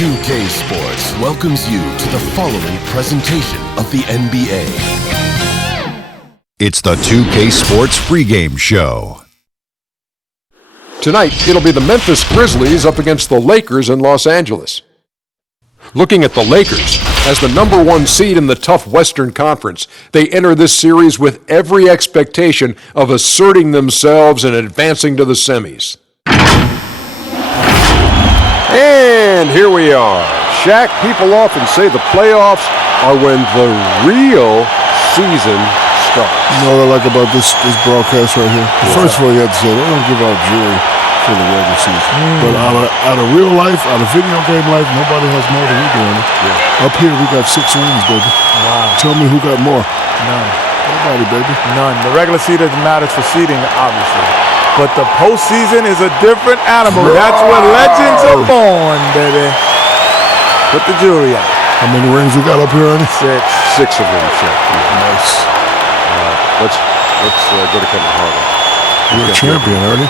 2K Sports welcomes you to the following presentation of the NBA. It's the 2K Sports pregame show. Tonight, it'll be the Memphis Grizzlies up against the Lakers in Los Angeles. Looking at the Lakers, as the number one seed in the tough Western Conference, they enter this series with every expectation of asserting themselves and advancing to the semis. And here we are. Shaq, people often say the playoffs are when the real season starts. You know what I like about this broadcast right here? First of all, you have to say, they don't give out jewelry for the regular season. But out of real life, out of video game life, nobody has more than we do. Yeah. Up here, we got 6 rings, baby. Wow. Tell me who got more. None. Nobody, baby. None. The regular season matters for seeding, obviously. But the postseason is a different animal. That's where legends are born, baby. Put the jewelry out. How many rings we got up here, Ernie? 6. 6 of them, Shaq. Nice. Let's go to Kevin Harlan. You're a champion, Ernie.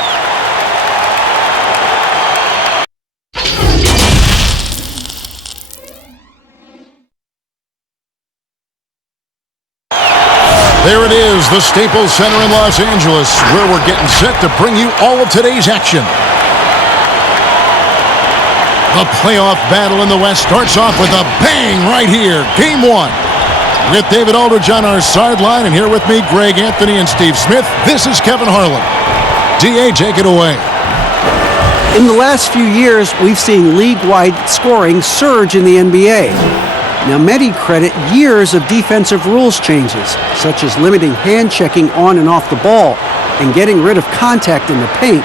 There it is, the Staples Center in Los Angeles, where we're getting set to bring you all of today's action. The playoff battle in the West starts off with a bang right here. Game 1. With David Aldridge on our sideline, and here with me, Greg Anthony and Steve Smith, this is Kevin Harlan. D.A., take it away. In the last few years, we've seen league-wide scoring surge in the NBA. Now, many credit years of defensive rules changes, such as limiting hand checking on and off the ball and getting rid of contact in the paint.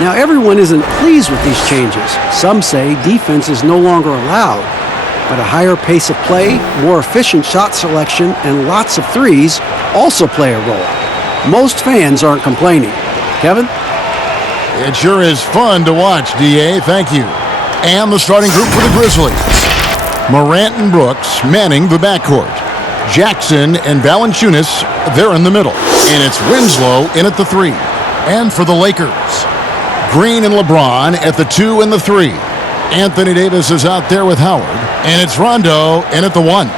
Now, everyone isn't pleased with these changes. Some say defense is no longer allowed, but a higher pace of play, more efficient shot selection, and lots of threes also play a role. Most fans aren't complaining. Kevin? It sure is fun to watch, D.A., thank you. And the starting group for the Grizzlies. Morant and Brooks manning the backcourt. Jackson and Valanciunas, they're in the middle. And it's Winslow in at the 3. And for the Lakers, Green and LeBron at the 2 and the 3. Anthony Davis is out there with Howard. And it's Rondo in at the 1.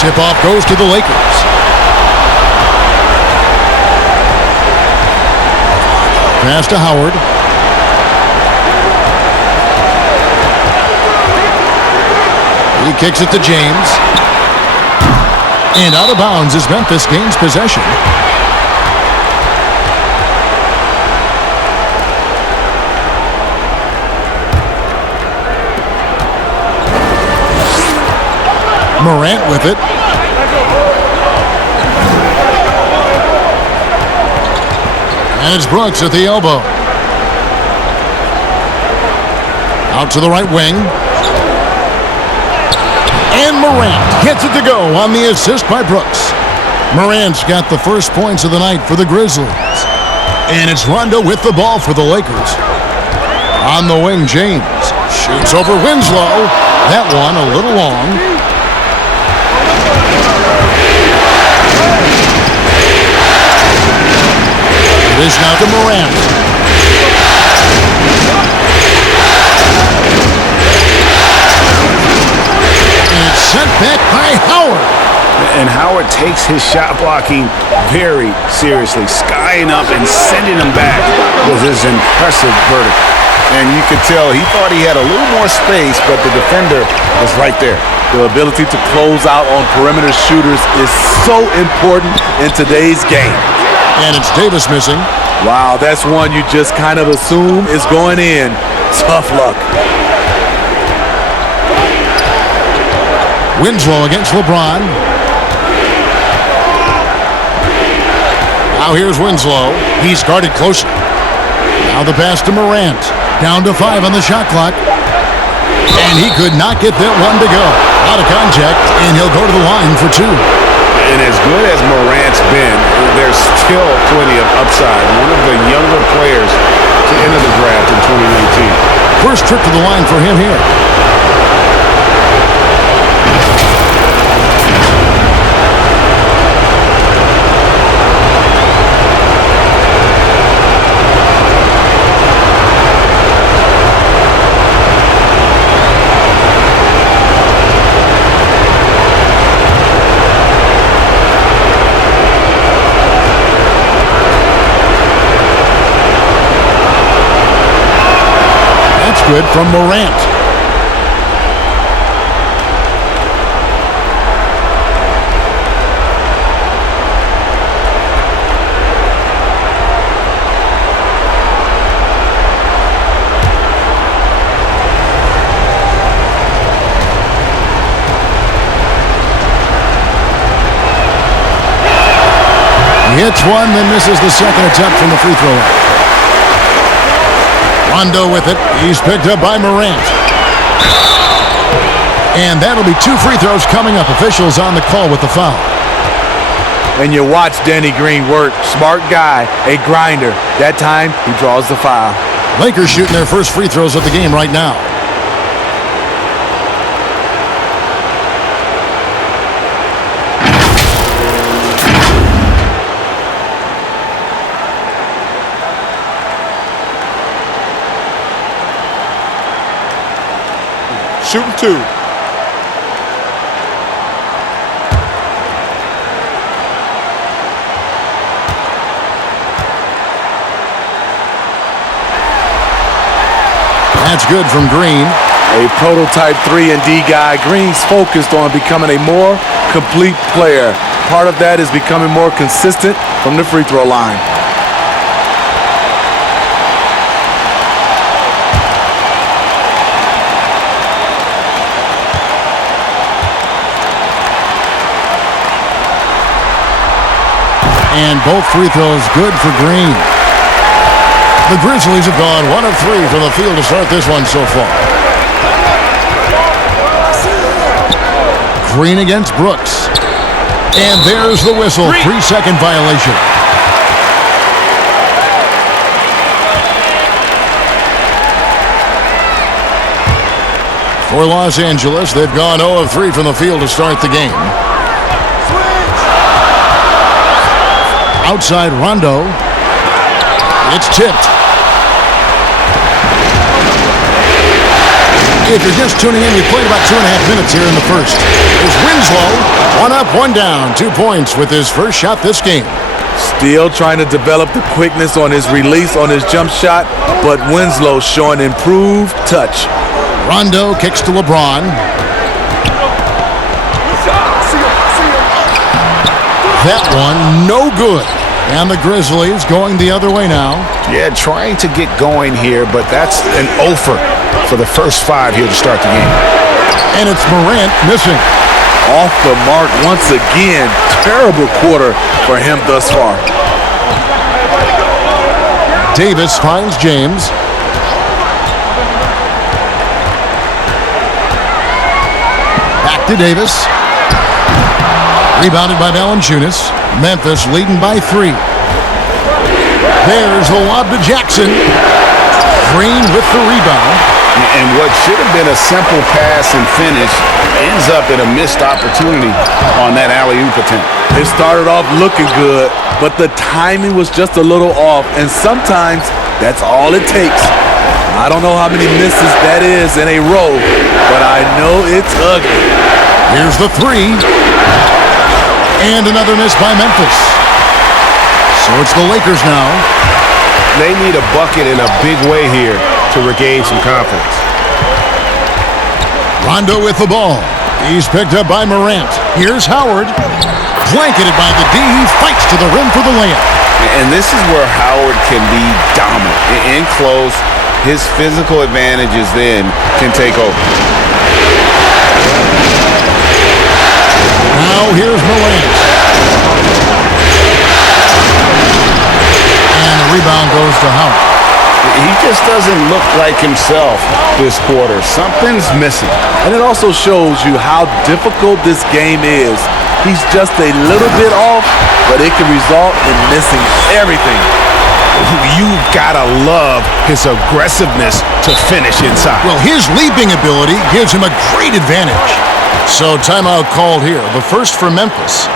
Tip-off goes to the Lakers. Pass to Howard. He kicks it to James. And out of bounds as Memphis gains possession. Morant with it. And it's Brooks at the elbow. Out to the right wing. And Morant gets it to go on the assist by Brooks. Morant's got the first points of the night for the Grizzlies. And it's Rondo with the ball for the Lakers. On the wing, James shoots over Winslow. That one a little long. It is now to Morant. And it's sent back by Howard. And Howard takes his shot blocking very seriously. Skying up and sending him back was his impressive verdict. And you could tell he thought he had a little more space, but the defender was right there. The ability to close out on perimeter shooters is so important in today's game. And it's Davis missing. Wow, that's one you just kind of assume is going in. Tough luck. Winslow against LeBron. Now here's Winslow. He's guarded closely. Now the pass to Morant. Down to 5 on the shot clock. And he could not get that one to go. Out of contact, and he'll go to the line for 2. And as good as Morant's been, there's still plenty of upside. One of the younger players to enter the draft in 2019. First trip to the line for him here. Good from Morant. He hits one, then misses the second attempt from the free throw line. Rondo with it. He's picked up by Morant. And that'll be 2 free throws coming up. Officials on the call with the foul. And you watch Danny Green work. Smart guy, a grinder. That time, he draws the foul. Lakers shooting their first free throws of the game right now. Shooting 2. That's good from Green. A prototype 3-and-D guy. Green's focused on becoming a more complete player. Part of that is becoming more consistent from the free throw line. And both free throws good for Green. The Grizzlies have gone 1 of 3 from the field to start this one so far. Green against Brooks. And there's the whistle. 3-second violation. For Los Angeles, they've gone 0 of 3 from the field to start the game. Outside Rondo. It's tipped. If you're just tuning in, we played about 2.5 minutes here in the first. There's Winslow. 1 up, 1 down. 2 points with his first shot this game. Still trying to develop the quickness on his release on his jump shot, but Winslow showing improved touch. Rondo kicks to LeBron. That one, no good. And the Grizzlies going the other way now. Yeah, trying to get going here, but that's an offer for the first 5 here to start the game. And it's Morant missing. Off the mark once again. Terrible quarter for him thus far. Davis finds James. Back to Davis. Rebounded by Valanciunas. Memphis leading by 3. There's the lob to Jackson. Green with the rebound. And what should have been a simple pass and finish ends up in a missed opportunity on that alley-oop attempt. It started off looking good, but the timing was just a little off, and sometimes that's all it takes. I don't know how many misses that is in a row, but I know it's ugly. Here's the 3. And another miss by Memphis. So it's the Lakers now. They need a bucket in a big way here to regain some confidence. Rondo with the ball. He's picked up by Morant. Here's Howard. Blanketed by the D. He fights to the rim for the layup. And this is where Howard can be dominant. In close, his physical advantages then can take over. Now here's Morant. And the rebound goes to Howard. He just doesn't look like himself this quarter. Something's missing. And it also shows you how difficult this game is. He's just a little bit off, but it can result in missing everything. You gotta love his aggressiveness to finish inside. Well, his leaping ability gives him a great advantage. So timeout called here, the first for Memphis.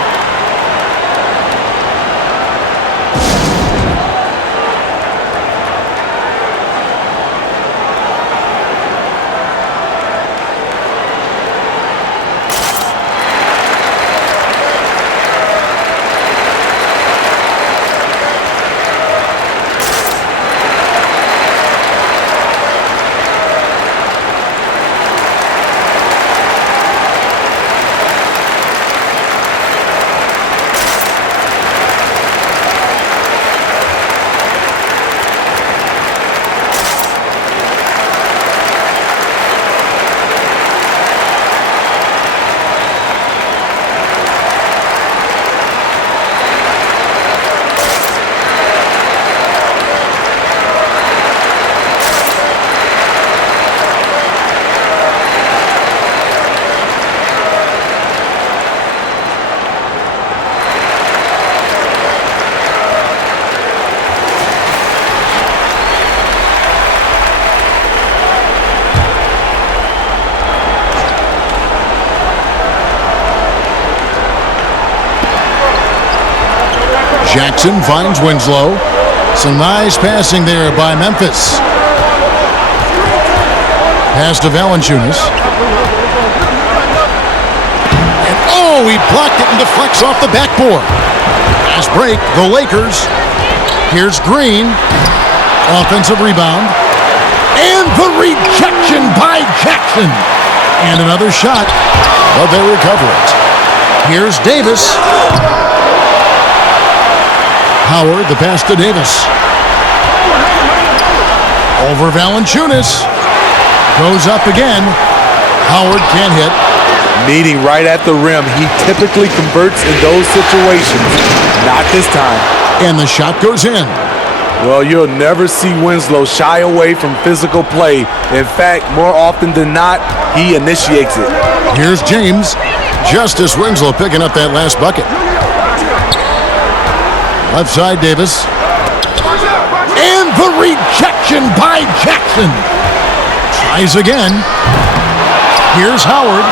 Jackson finds Winslow. Some nice passing there by Memphis. Pass to Valanciunas. And oh, he blocked it and deflects off the backboard. Fast break, the Lakers. Here's Green. Offensive rebound. And the rejection by Jackson. And another shot, but they recover it. Here's Davis. Howard, the pass to Davis. Over Valanciunas. Goes up again. Howard can't hit. Meeting right at the rim. He typically converts in those situations. Not this time. And the shot goes in. Well, you'll never see Winslow shy away from physical play. In fact, more often than not, he initiates it. Here's James. Justice Winslow picking up that last bucket. Left side, Davis. And the rejection by Jackson. Tries again. Here's Howard.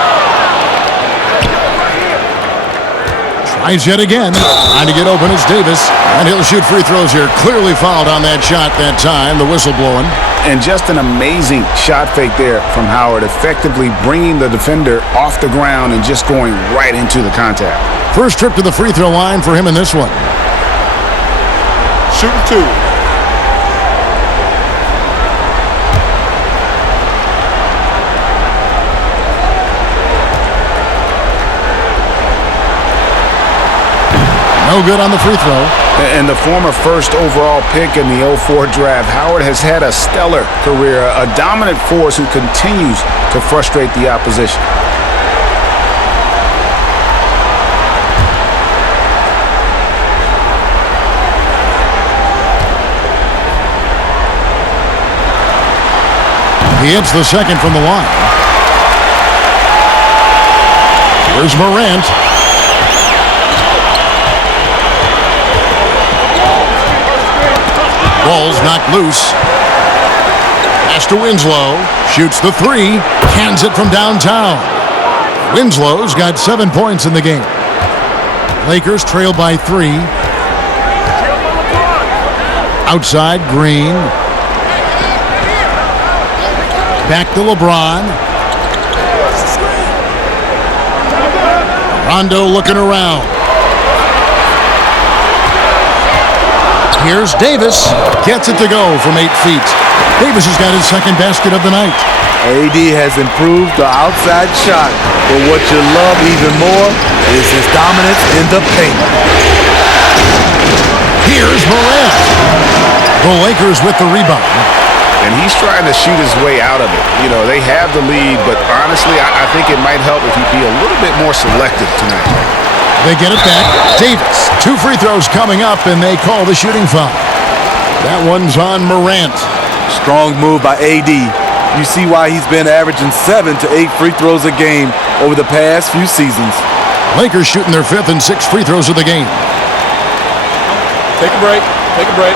Tries yet again. Trying to get open is Davis. And he'll shoot free throws here. Clearly fouled on that shot that time. The whistle blowing. And just an amazing shot fake there from Howard, effectively bringing the defender off the ground and just going right into the contact. First trip to the free throw line for him in this one. Shooting two. No good on the free throw. And the former first overall pick in the 04 draft, Howard has had a stellar career, a dominant force who continues to frustrate the opposition. He hits the second from the line. Here's Morant. Ball's knocked loose. Pass to Winslow. Shoots the three. Cans it from downtown. Winslow's got 7 points in the game. Lakers trail by 3. Outside, Green. Back to LeBron. Rondo looking around. Here's Davis. Gets it to go from 8 feet. Davis has got his second basket of the night. AD has improved the outside shot, but what you love even more is his dominance in the paint. Here's Morant. The Lakers with the rebound. And he's trying to shoot his way out of it. You know, they have the lead, but honestly, I think it might help if he'd be a little bit more selective tonight. They get it back. Davis. 2 free throws coming up, and they call the shooting foul. That one's on Morant. Strong move by AD. You see why he's been averaging 7 to 8 free throws a game over the past few seasons. Lakers shooting their 5th and 6th free throws of the game. Take a break. Take a break.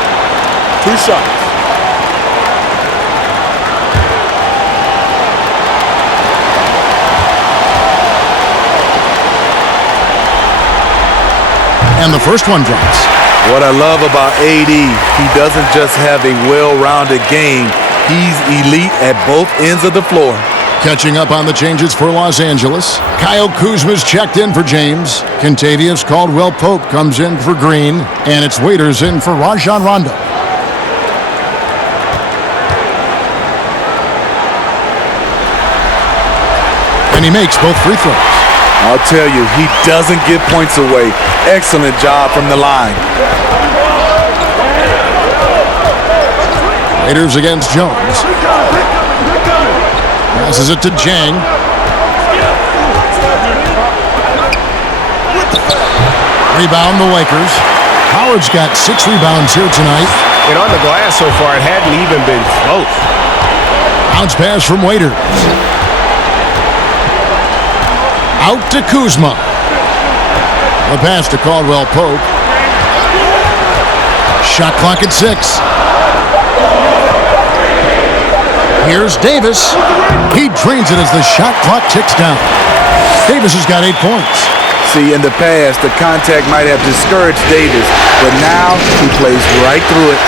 2 shots. And the first one drops. What I love about AD, he doesn't just have a well-rounded game. He's elite at both ends of the floor. Catching up on the changes for Los Angeles. Kyle Kuzma's checked in for James. Kentavious Caldwell-Pope comes in for Green. And it's Waiters in for Rajon Rondo. And he makes both free throws. I'll tell you, he doesn't give points away. Excellent job from the line. Waiters against Jones. Passes it to Jang. Rebound the Lakers. Howard's got 6 rebounds here tonight. And on the glass so far, it hadn't even been close. Bounce pass from Waiters. Out to Kuzma. The pass to Caldwell-Pope. Shot clock at 6. Here's Davis. He drains it as the shot clock ticks down. Davis has got 8 points. See, in the past, the contact might have discouraged Davis, but now he plays right through it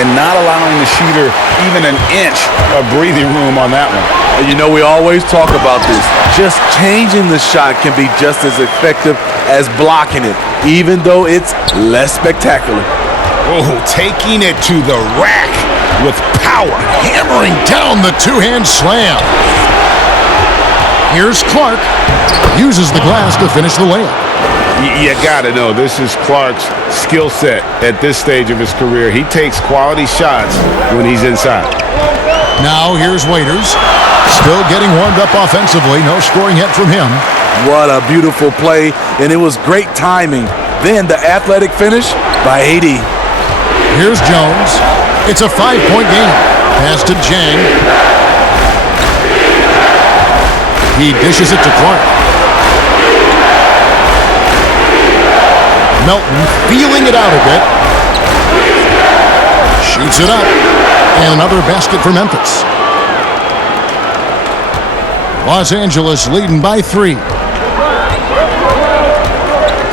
and not allowing the shooter even an inch of breathing room on that one. You know, we always talk about this. Just changing the shot can be just as effective as blocking it, even though it's less spectacular. Oh, taking it to the rack with power. Hammering down the two-hand slam. Here's Clark. Uses the glass to finish the layup. You gotta know, this is Clark's skill set at this stage of his career. He takes quality shots when he's inside. Now here's Waiters. Still getting warmed up offensively. No scoring yet from him. What a beautiful play, and it was great timing. Then the athletic finish by AD. Here's Jones. It's a 5-point game. Pass to Jang. He dishes it to Clark. Melton feeling it out a bit. Shoots it up. And another basket for Memphis. Los Angeles leading by 3.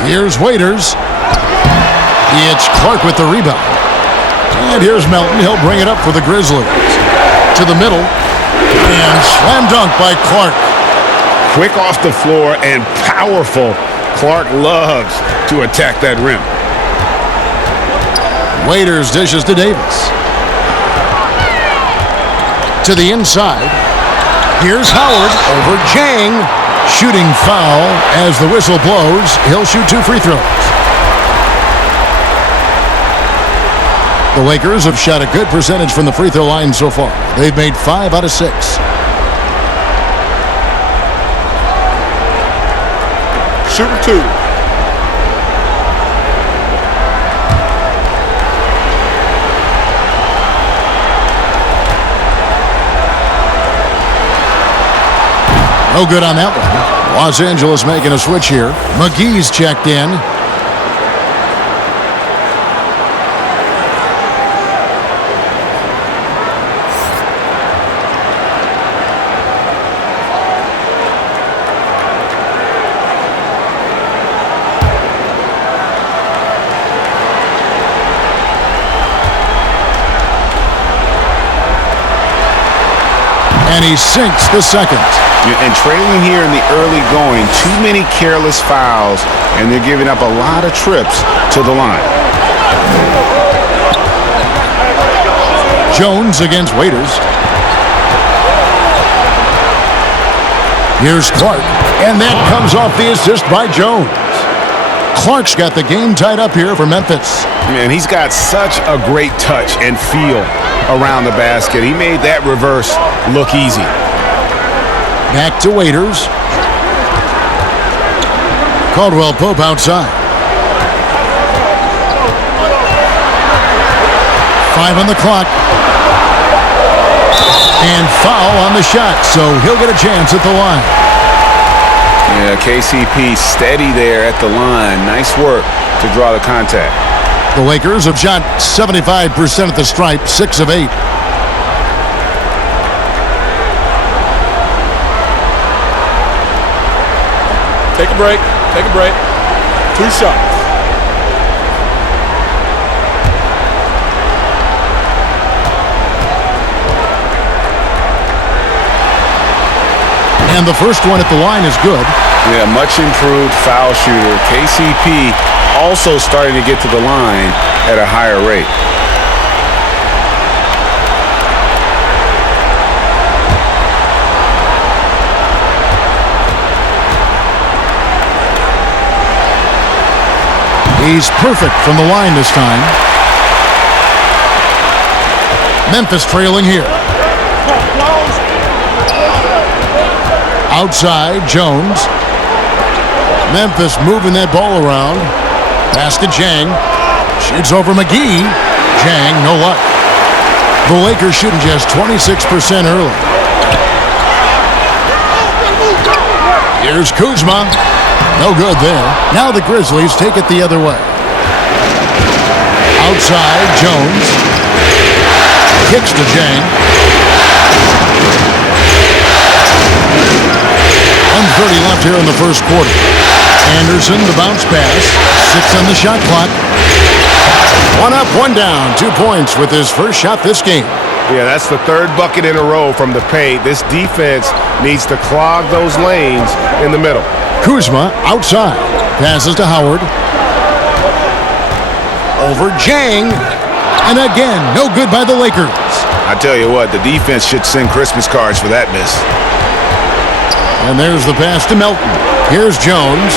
Here's Waiters. It's Clark with the rebound. And here's Melton. He'll bring it up for the Grizzlies. To the middle. And slam dunk by Clark. Quick off the floor and powerful. Clark loves to attack that rim. Waiters dishes to Davis. To the inside. Here's Howard over Jang. Shooting foul as the whistle blows. He'll shoot 2 free throws. The Lakers have shot a good percentage from the free throw line so far. They've made 5 out of 6. Shooting 2. No good on that one. Los Angeles making a switch here. McGee's checked in. And he sinks the second. And trailing here in the early going, too many careless fouls, and they're giving up a lot of trips to the line. Jones against Waiters. Here's Clark, and that comes off the assist by Jones. Clark's got the game tied up here for Memphis. Man, he's got such a great touch and feel around the basket. He made that reverse look easy. Back to Waiters. Caldwell-Pope outside. 5 on the clock. And foul on the shot, so he'll get a chance at the line. Yeah, KCP steady there at the line. Nice work to draw the contact. The Lakers have shot 75% at the stripe, 6 of 8. Take a break. Take a break. 2 shots. And the first one at the line is good. Yeah, much improved foul shooter. KCP also starting to get to the line at a higher rate. He's perfect from the line this time. Memphis trailing here. Outside, Jones. Memphis moving that ball around. Pass to Jang. Shoots over McGee. Jang, no luck. The Lakers shooting just 26% early. Here's Kuzma. No good there. Now the Grizzlies take it the other way. Outside, Jones. Kicks to Jang. 1:30 left here in the first quarter. Anderson, the bounce pass. 6 on the shot clock. 1 up, 1 down. 2 points with his first shot this game. Yeah, that's the 3rd bucket in a row from the paint. This defense needs to clog those lanes in the middle. Kuzma outside. Passes to Howard. Over Jang. And again, no good by the Lakers. I tell you what, the defense should send Christmas cards for that miss. And there's the pass to Melton. Here's Jones.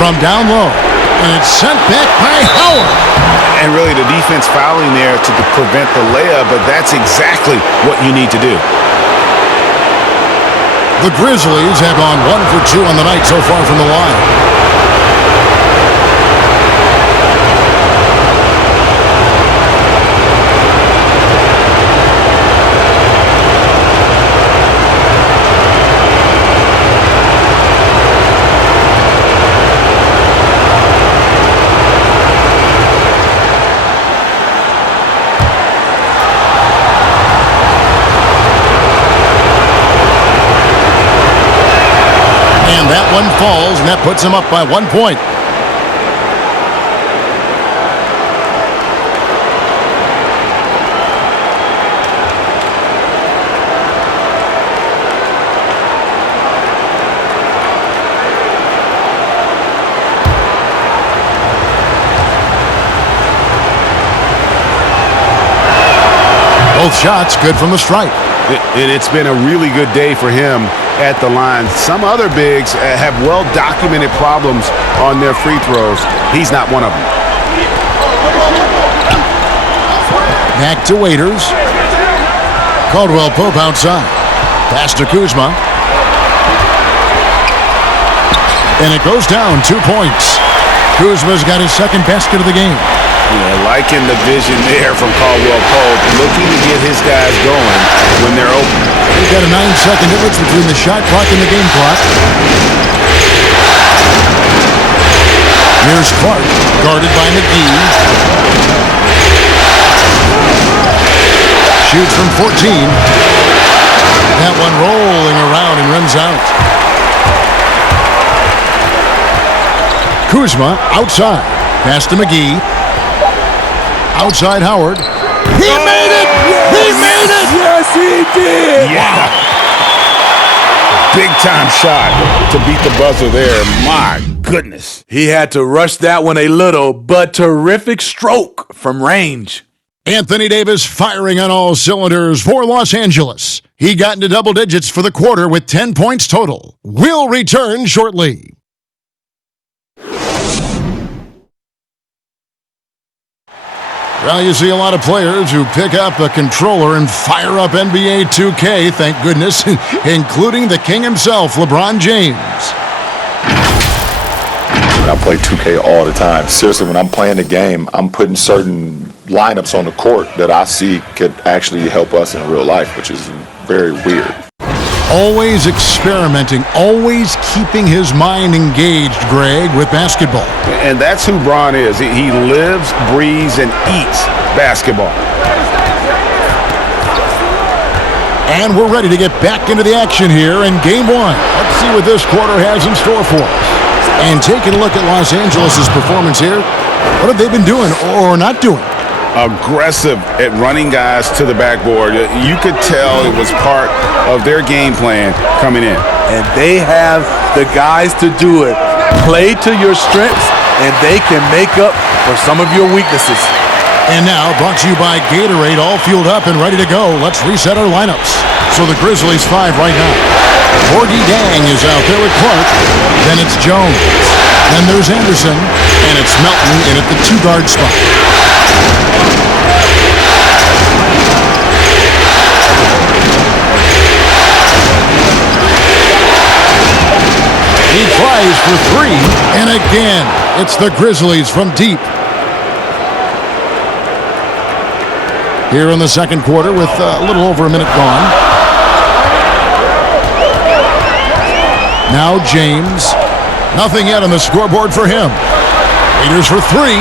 From down low. And it's sent back by Howard. And really the defense fouling there to prevent the layup, but that's exactly what you need to do. The Grizzlies have gone 1 for 2 on the night so far from the line. That one falls, and that puts him up by 1 point. Both shots good from the stripe. And it's been a really good day for him at the line. Some other bigs have well-documented problems on their free throws. He's not one of them. Back to Waiters. Caldwell Pope outside. Pass to Kuzma. And it goes down 2 points. Kuzma's got his 2nd basket of the game. Yeah, liking the vision there from Caldwell Pope, looking to get his guys going when they're open. We've got a 9-second difference between the shot clock and the game clock. Here's Clark, guarded by McGee. Shoots from 14. That one rolling around and runs out. Kuzma outside. Pass to McGee. Outside Howard. He made it! He made it! Yes, he did! Yeah. Big time shot to beat the buzzer there. My goodness. He had to rush that one a little, but terrific stroke from range. Anthony Davis firing on all cylinders for Los Angeles. He got into double digits for the quarter with 10 points total. We'll return shortly. Well, you see a lot of players who pick up a controller and fire up NBA 2K, thank goodness, including the king himself, LeBron James. I play 2K all the time. Seriously, when I'm playing the game, I'm putting certain lineups on the court that I see could actually help us in real life, which is very weird. Always experimenting, always keeping his mind engaged, Greg, with basketball. And that's who Bron is. He lives, breathes, and eats basketball. And we're ready to get back into the action here in Game 1. Let's see what this quarter has in store for us. And taking a look at Los Angeles' performance here, what have they been doing or not doing? Aggressive at running guys to the backboard. You could tell it was part of their game plan coming in. And they have the guys to do it. Play to your strengths, and they can make up for some of your weaknesses. And now, brought to you by Gatorade, all fueled up and ready to go. Let's reset our lineups. So the Grizzlies 5 right now. Gorgie Dang is out there with Clark. Then it's Jones. Then there's Anderson. And it's Melton in at the 2-guard spot. He tries for 3. And again, it's the Grizzlies from deep. Here in the second quarter with a little over a minute gone. Now James. Nothing yet on the scoreboard for him. Raiders for 3.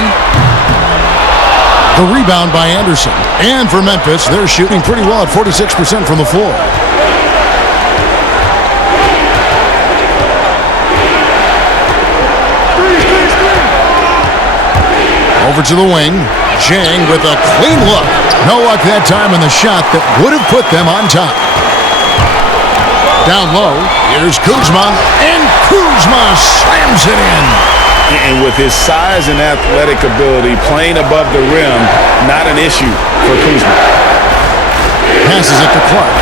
The rebound by Anderson. And for Memphis, they're shooting pretty well at 46% from the floor. Over to the wing. Jang with a clean look. No luck that time in the shot that would have put them on top. Down low, here's Kuzma, and Kuzma slams it in. And with his size and athletic ability, playing above the rim, not an issue for Kuzma. Passes it to Clark.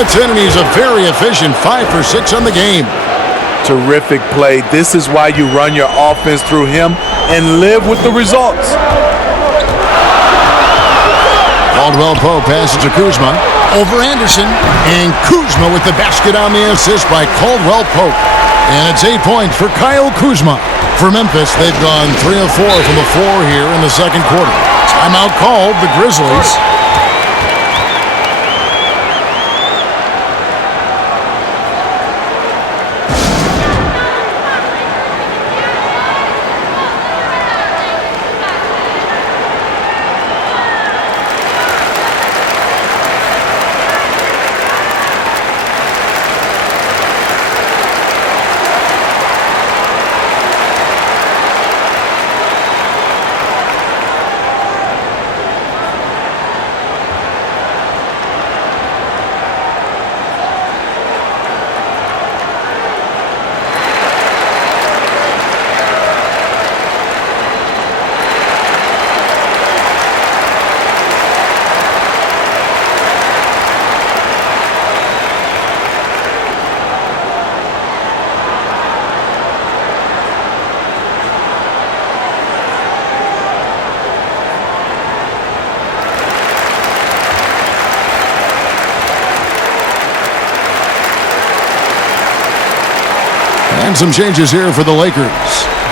It's in, and he's a very efficient 5 for 6 on the game. Terrific play. This is why you run your offense through him and live with the results. Caldwell Pope passes to Kuzma. Over Anderson. And Kuzma with the basket on the assist by Caldwell Pope. And it's 8 points for Kyle Kuzma. For Memphis, they've gone 3 of 4 from the floor here in the second quarter. Timeout called, the Grizzlies. And some changes here for the Lakers.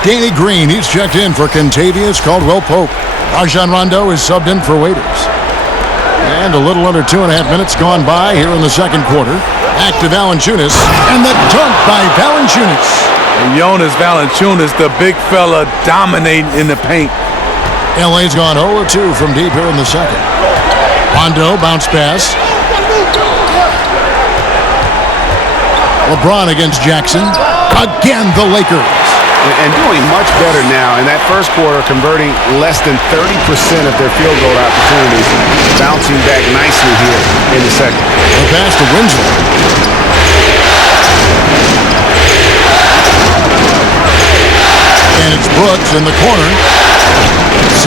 Danny Green, he's checked in for Kentavious Caldwell-Pope. Rajon Rondo is subbed in for Waiters. And a little under 2.5 minutes gone by here in the second quarter. Back to Valanciunas. And the dunk by Valanciunas. Jonas Valanciunas, the big fella, dominating in the paint. LA's gone 0-2 from deep here in the second. Rondo, bounce pass. LeBron against Jackson. Again, the Lakers. And doing much better now. In that first quarter, converting less than 30% of their field goal opportunities. Bouncing back nicely here in the second. The pass to Winslow. And it's Brooks in the corner.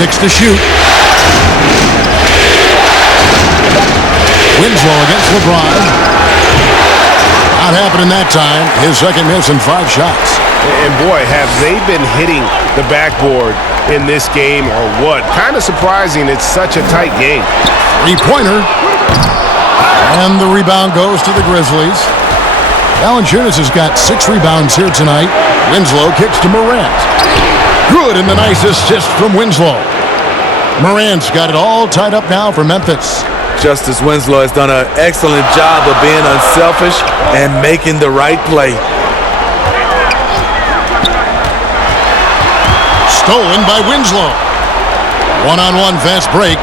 6 to shoot. Winslow against LeBron. Not happening that time. His second miss in 5 shots. And boy, have they been hitting the backboard in this game or what? Kind of surprising. It's such a tight game. 3-pointer. And the rebound goes to the Grizzlies. Valanciunas has got 6 rebounds here tonight. Winslow kicks to Morant. Good, and the nice assist from Winslow. Morant's got it all tied up now for Memphis. Justice Winslow has done an excellent job of being unselfish and making the right play. Stolen by Winslow. One-on-one fast break.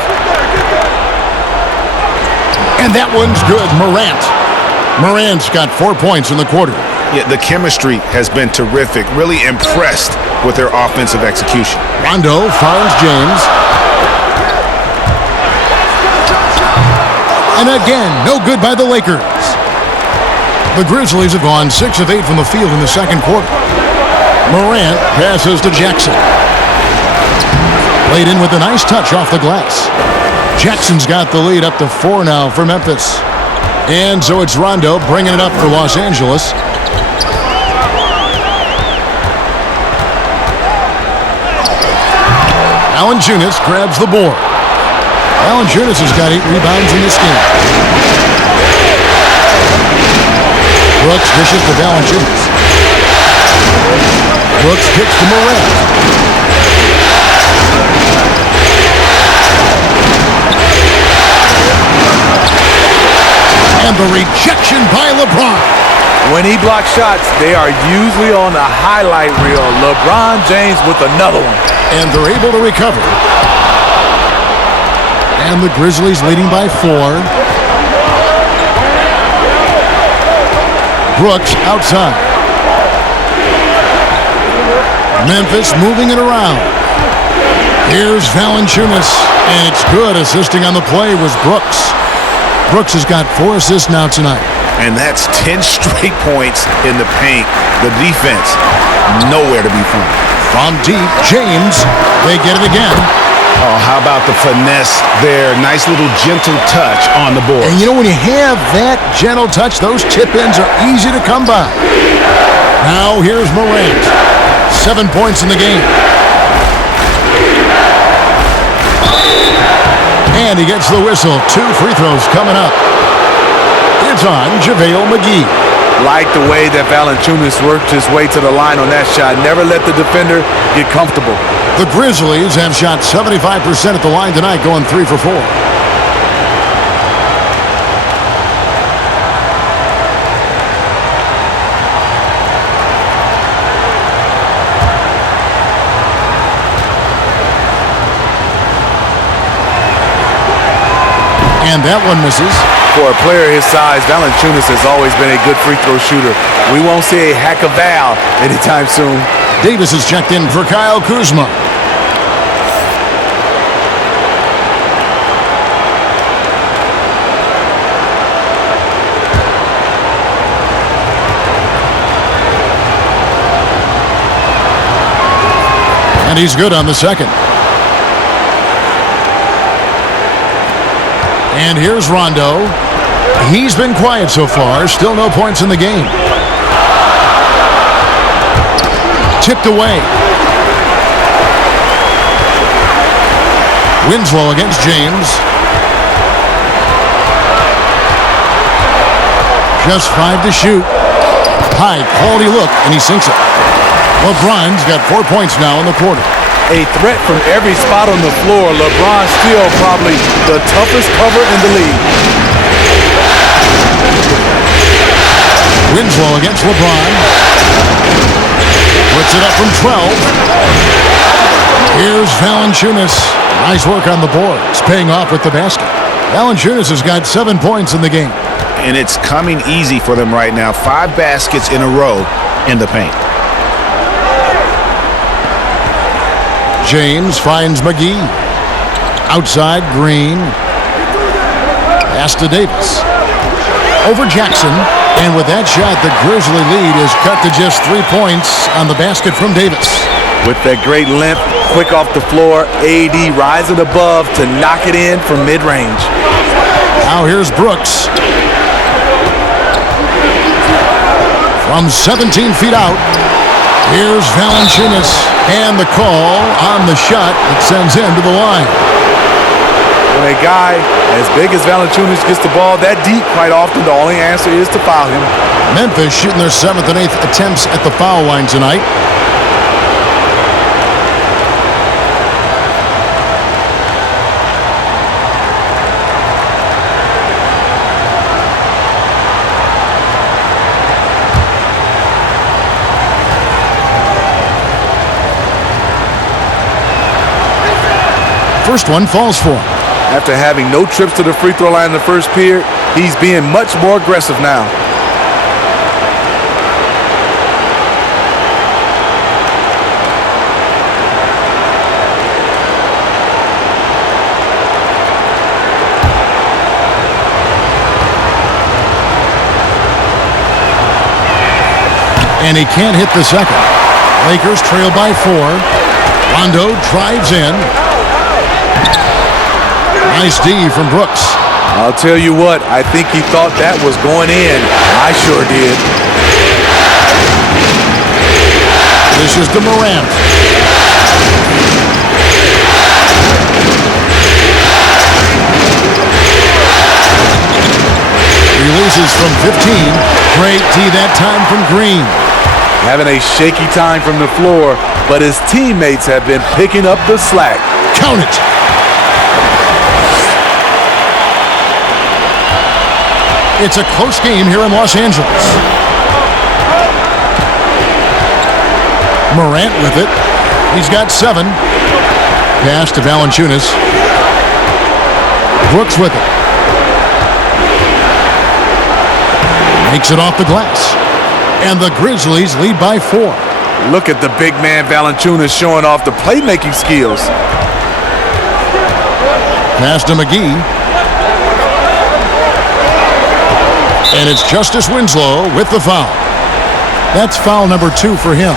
And that one's good. Morant's got 4 points in the quarter. Yeah, the chemistry has been terrific. Really impressed with their offensive execution. Rondo finds James. And again, no good by the Lakers. The Grizzlies have gone 6 of 8 from the field in the second quarter. Morant passes to Jackson. Played in with a nice touch off the glass. Jackson's got the lead up to 4 now for Memphis. And so it's Rondo bringing it up for Los Angeles. Valanciunas grabs the board. Valanciunas has got 8 rebounds in this game. Brooks dishes to Valanciunas. Brooks kicks to Morant. And the rejection by LeBron. When he blocks shots, they are usually on the highlight reel. LeBron James with another one. And they're able to recover. And the Grizzlies leading by 4. Brooks outside. Memphis moving it around. Here's Valanciunas, and it's good. Assisting on the play was Brooks. Brooks has got 4 assists now tonight. And that's 10 straight points in the paint. The defense, nowhere to be found. From deep, James, they get it again. Oh, how about the finesse there? Nice little gentle touch on the board. And you know, when you have that gentle touch, those tip-ins are easy to come by. Now here's Morant. 7 points in the game. And he gets the whistle. 2 free throws coming up. It's on JaVale McGee. Like the way that Valanciunas worked his way to the line on that shot. Never let the defender get comfortable. The Grizzlies have shot 75% at the line tonight, going 3 for 4. And that one misses. For a player his size, Valanciunas has always been a good free throw shooter. We won't see a hack of Val anytime soon. Davis is checked in for Kyle Kuzma. And he's good on the second. And here's Rondo. He's been quiet so far. Still no points in the game. Tipped away. Winslow against James. Just 5 to shoot. High quality look, and he sinks it. LeBron's got 4 points now in the quarter. A threat from every spot on the floor. LeBron still probably the toughest cover in the league. Winslow against LeBron. Puts it up from 12. Here's Valanciunas. Nice work on the board. It's paying off with the basket. Valanciunas has got 7 points in the game. And it's coming easy for them right now. 5 baskets in a row in the paint. James finds McGee. Outside, Green. Pass to Davis. Over Jackson. And with that shot, the Grizzly lead is cut to just 3 points on the basket from Davis. With that great length, quick off the floor, AD rising above to knock it in from mid-range. Now here's Brooks. From 17 feet out. Here's Valanciunas, and the call on the shot that sends him to the line. When a guy as big as Valanciunas gets the ball that deep, quite often the only answer is to foul him. Memphis shooting their 7th and 8th attempts at the foul line tonight. first one falls for him. After having no trips to the free throw line in the first period, he's being much more aggressive now. And he can't hit the second. Lakers trail by 4. Rondo drives in. Nice D from Brooks. I'll tell you what, I think he thought that was going in. I sure did. This is to Morant. Releases from 15. Great D that time from Green. Having a shaky time from the floor, but his teammates have been picking up the slack. Count it. It's a close game here in Los Angeles. Morant with it. He's got 7. Pass to Valanciunas. Brooks with it. Makes it off the glass. And the Grizzlies lead by 4. Look at the big man Valanciunas showing off the playmaking skills. Pass to McGee. And it's Justice Winslow with the foul. That's foul number 2 for him.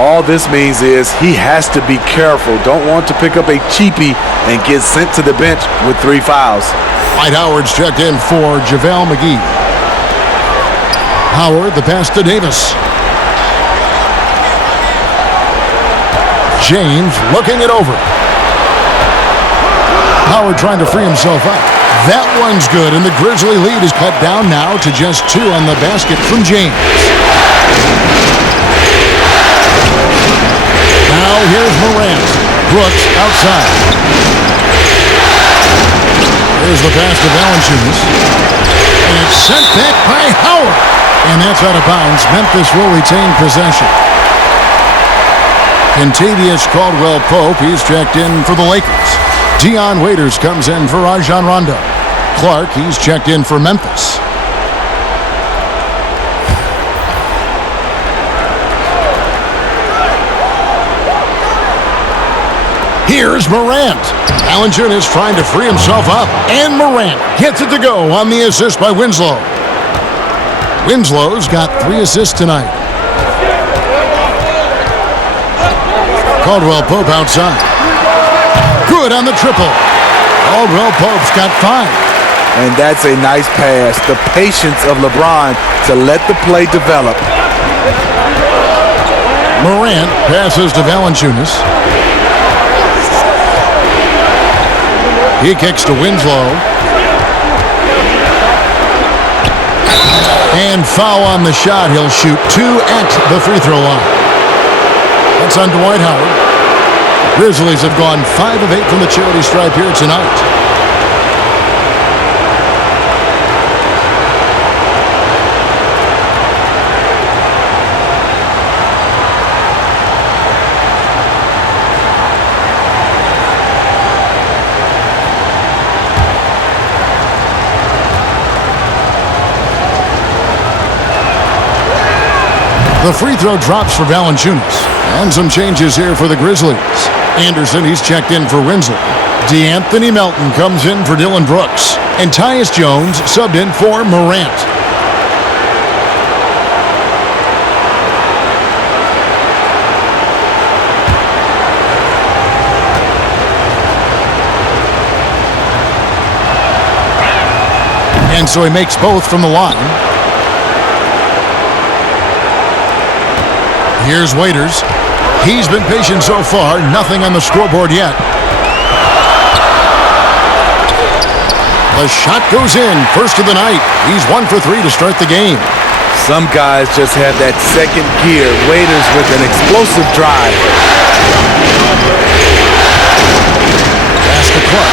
All this means is he has to be careful. Don't want to pick up a cheapie and get sent to the bench with 3 fouls. Dwight Howard's checked in for JaVale McGee. Howard, the pass to Davis. James looking it over. Howard trying to free himself up. That one's good, and the Grizzly lead is cut down now to just 2 on the basket from James. Now here's Morant. Brooks outside. Here's the pass to Valanciunas. And it's sent back by Howard. And that's out of bounds. Memphis will retain possession. Kentavious Caldwell-Pope, he's checked in for the Lakers. Dion Waiters comes in for Rajon Rondo. Clark, he's checked in for Memphis. Here's Morant. Valanciunas trying to free himself up. And Morant gets it to go on the assist by Winslow. Winslow's got 3 assists tonight. Caldwell-Pope outside. Good on the triple. Caldwell-Pope's got 5. And that's a nice pass. The patience of LeBron to let the play develop. Morant passes to Valanciunas. He kicks to Winslow. And foul on the shot. He'll shoot 2 at the free throw line. That's on Dwight Howard. Grizzlies have gone 5 of 8 from the charity stripe here tonight. The free throw drops for Valanciunas. And some changes here for the Grizzlies. Anderson, he's checked in for Winslow. DeAnthony Melton comes in for Dillon Brooks. And Tyus Jones subbed in for Morant. And so he makes both from the line. Here's Waiters. He's been patient so far. Nothing on the scoreboard yet. The shot goes in. First of the night. He's 1 for 3 to start the game. Some guys just have that second gear. Waiters with an explosive drive. Pass to Clark.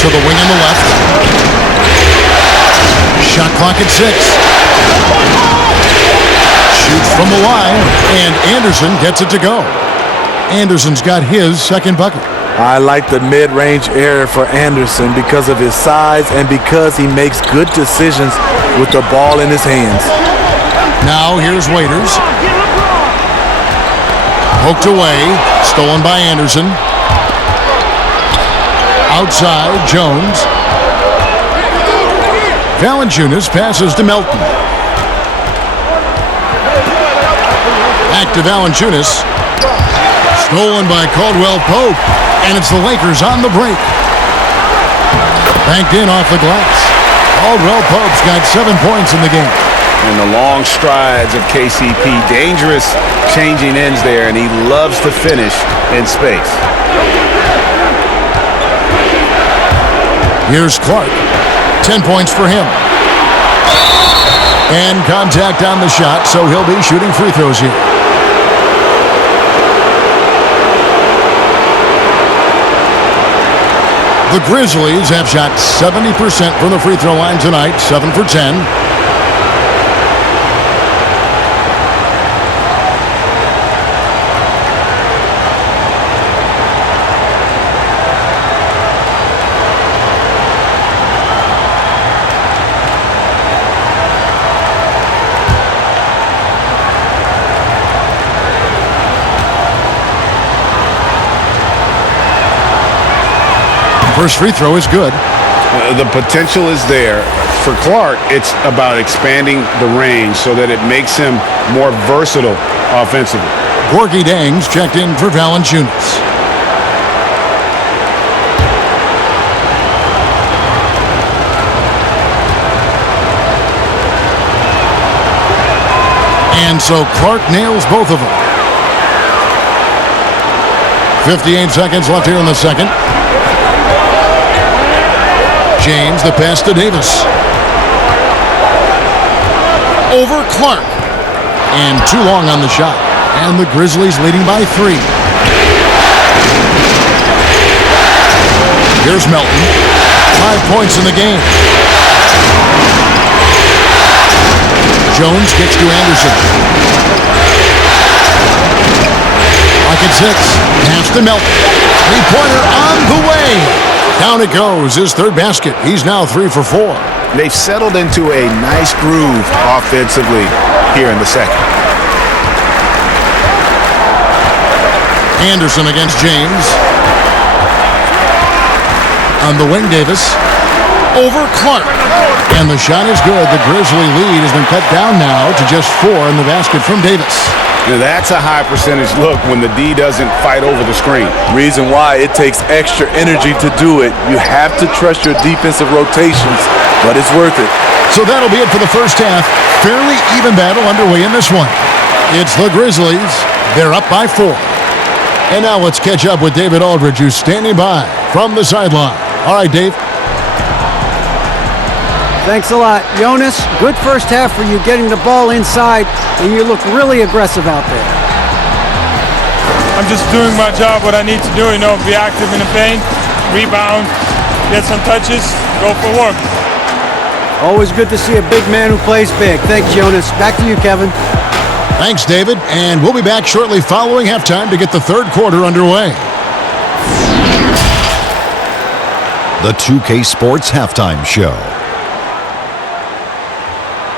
To the wing on the left. Shot clock at 6. Shoots from the line, and Anderson gets it to go. Anderson's got his second bucket. I like the mid-range area for Anderson because of his size and because he makes good decisions with the ball in his hands. Now here's Waiters. Poked away, stolen by Anderson. Outside, Jones. Valanciunas passes to Melton. Back to Valanciunas. Stolen by Caldwell Pope. And it's the Lakers on the break. Banked in off the glass. Caldwell Pope's got 7 points in the game. And the long strides of KCP. Dangerous changing ends there, and he loves to finish in space. Here's Clark. 10 points for him. And contact on the shot, so he'll be shooting free throws here. The Grizzlies have shot 70% from the free throw line tonight, 7 for 10. First free throw is good. The potential is there. For Clark, it's about expanding the range so that it makes him more versatile offensively. Gorgie Dangs checked in for Valanciunas. And so Clark nails both of them. 58 seconds left here in the second. James, the pass to Davis. Over Clark. And too long on the shot. And the Grizzlies leading by 3. Here's Melton. 5 points in the game. Jones gets to Anderson. Pocket 6. Pass to Melton. Three-pointer on the way. Down it goes, his third basket. He's now 3 for 4. They've settled into a nice groove offensively here in the second. Anderson against James. On the wing, Davis. Over Clark. And the shot is good. The Grizzly lead has been cut down now to just 4 in the basket from Davis. That's a high percentage look when the D doesn't fight over the screen. Reason why it takes extra energy to do it. You have to trust your defensive rotations, but it's worth it. So that'll be it for the first half. Fairly even battle underway in this one. It's the Grizzlies. They're up by 4. And now let's catch up with David Aldridge, who's standing by from the sideline. All right, Dave. Thanks a lot. Jonas, good first half for you getting the ball inside, and you look really aggressive out there. I'm just doing my job, what I need to do, be active in the paint, rebound, get some touches, go for work. Always good to see a big man who plays big. Thanks, Jonas. Back to you, Kevin. Thanks, David. And we'll be back shortly following halftime to get the third quarter underway. The 2K Sports Halftime Show.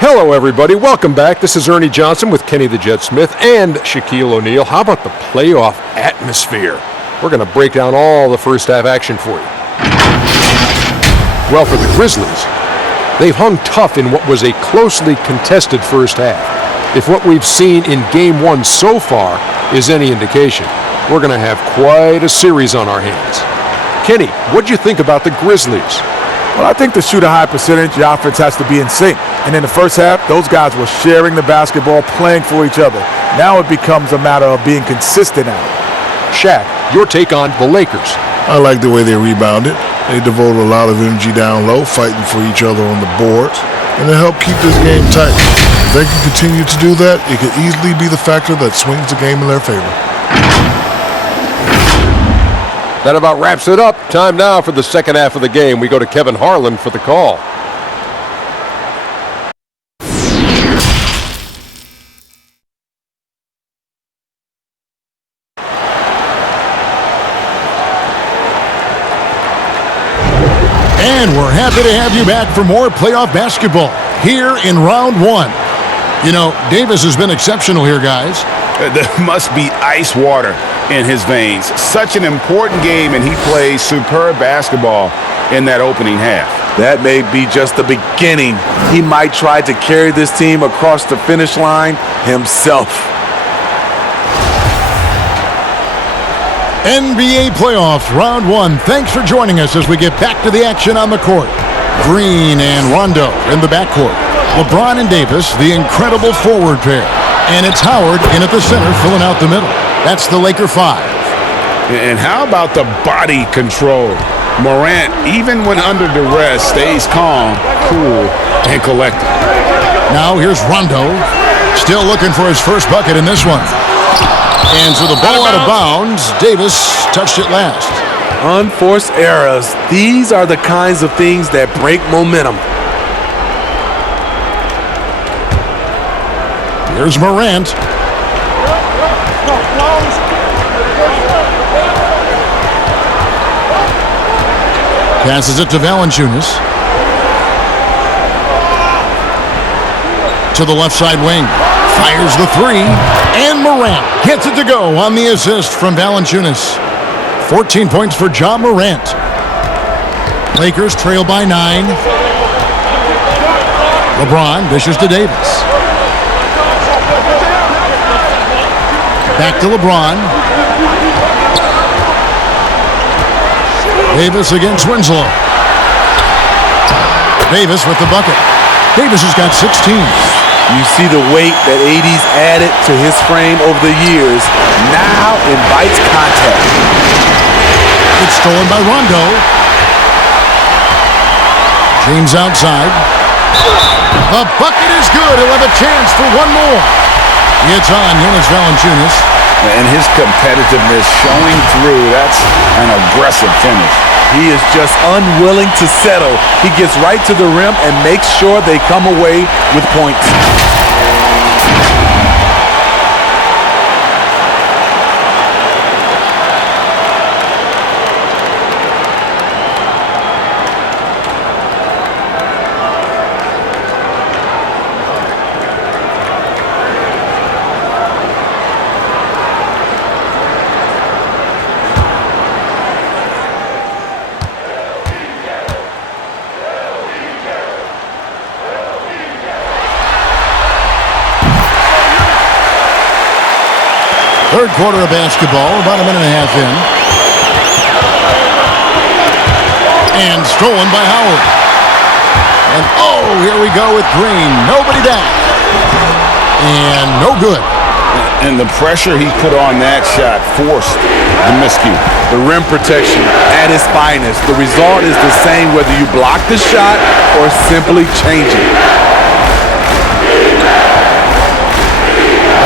Hello, everybody. Welcome back. This is Ernie Johnson with Kenny the Jet Smith and Shaquille O'Neal. How about the playoff atmosphere? We're going to break down all the first half action for you. Well, for the Grizzlies, they've hung tough in what was a closely contested first half. If what we've seen in Game 1 so far is any indication, we're going to have quite a series on our hands. Kenny, what'd you think about the Grizzlies? Well, I think to shoot a high percentage, the offense has to be in sync. And in the first half, those guys were sharing the basketball, playing for each other. Now it becomes a matter of being consistent at it. Shaq, your take on the Lakers. I like the way they rebounded. They devoted a lot of energy down low, fighting for each other on the boards, and it helped keep this game tight. If they can continue to do that, it could easily be the factor that swings the game in their favor. That about wraps it up. Time now for the second half of the game. We go to Kevin Harlan for the call. happy to have you back for more playoff basketball here in round one. You know, Davis has been exceptional here, guys. There must be ice water in his veins. Such an important game, and he plays superb basketball in that opening half. That may be just the beginning. He might try to carry this team across the finish line himself. NBA playoffs, round one. Thanks for joining us as we get back to the action on the court. Green and Rondo in the backcourt. LeBron and Davis, the incredible forward pair. And it's Howard in at the center, filling out the middle. That's the Laker 5. And how about the body control? Morant, even when under duress, stays calm, cool, and collected. Now here's Rondo, still looking for his first bucket in this one. And so the ball out of bounds. Davis touched it last. Unforced errors. These are the kinds of things that break momentum. Here's Morant. Passes it to Valanciunas. To the left side wing. Fires the three. And Morant gets it to go on the assist from Valanciunas. 14 points for Ja Morant. Lakers trail by 9. LeBron dishes to Davis. Back to LeBron. Davis against Winslow. Davis with the bucket. Davis has got 16. You see the weight that AD's added to his frame over the years. Now invites contact. It's stolen by Rondo. James outside. The bucket is good. He'll have a chance for one more. It's on Jonas Valanciunas. And his competitiveness showing through. That's an aggressive finish. He is just unwilling to settle. He gets right to the rim and makes sure they come away with points. Third quarter of basketball, about a minute and a half in. And stolen by Howard. And oh, here we go with Green. Nobody back. And no good. And the pressure he put on that shot forced the miscue. The rim protection at its finest. The result is the same whether you block the shot or simply change it.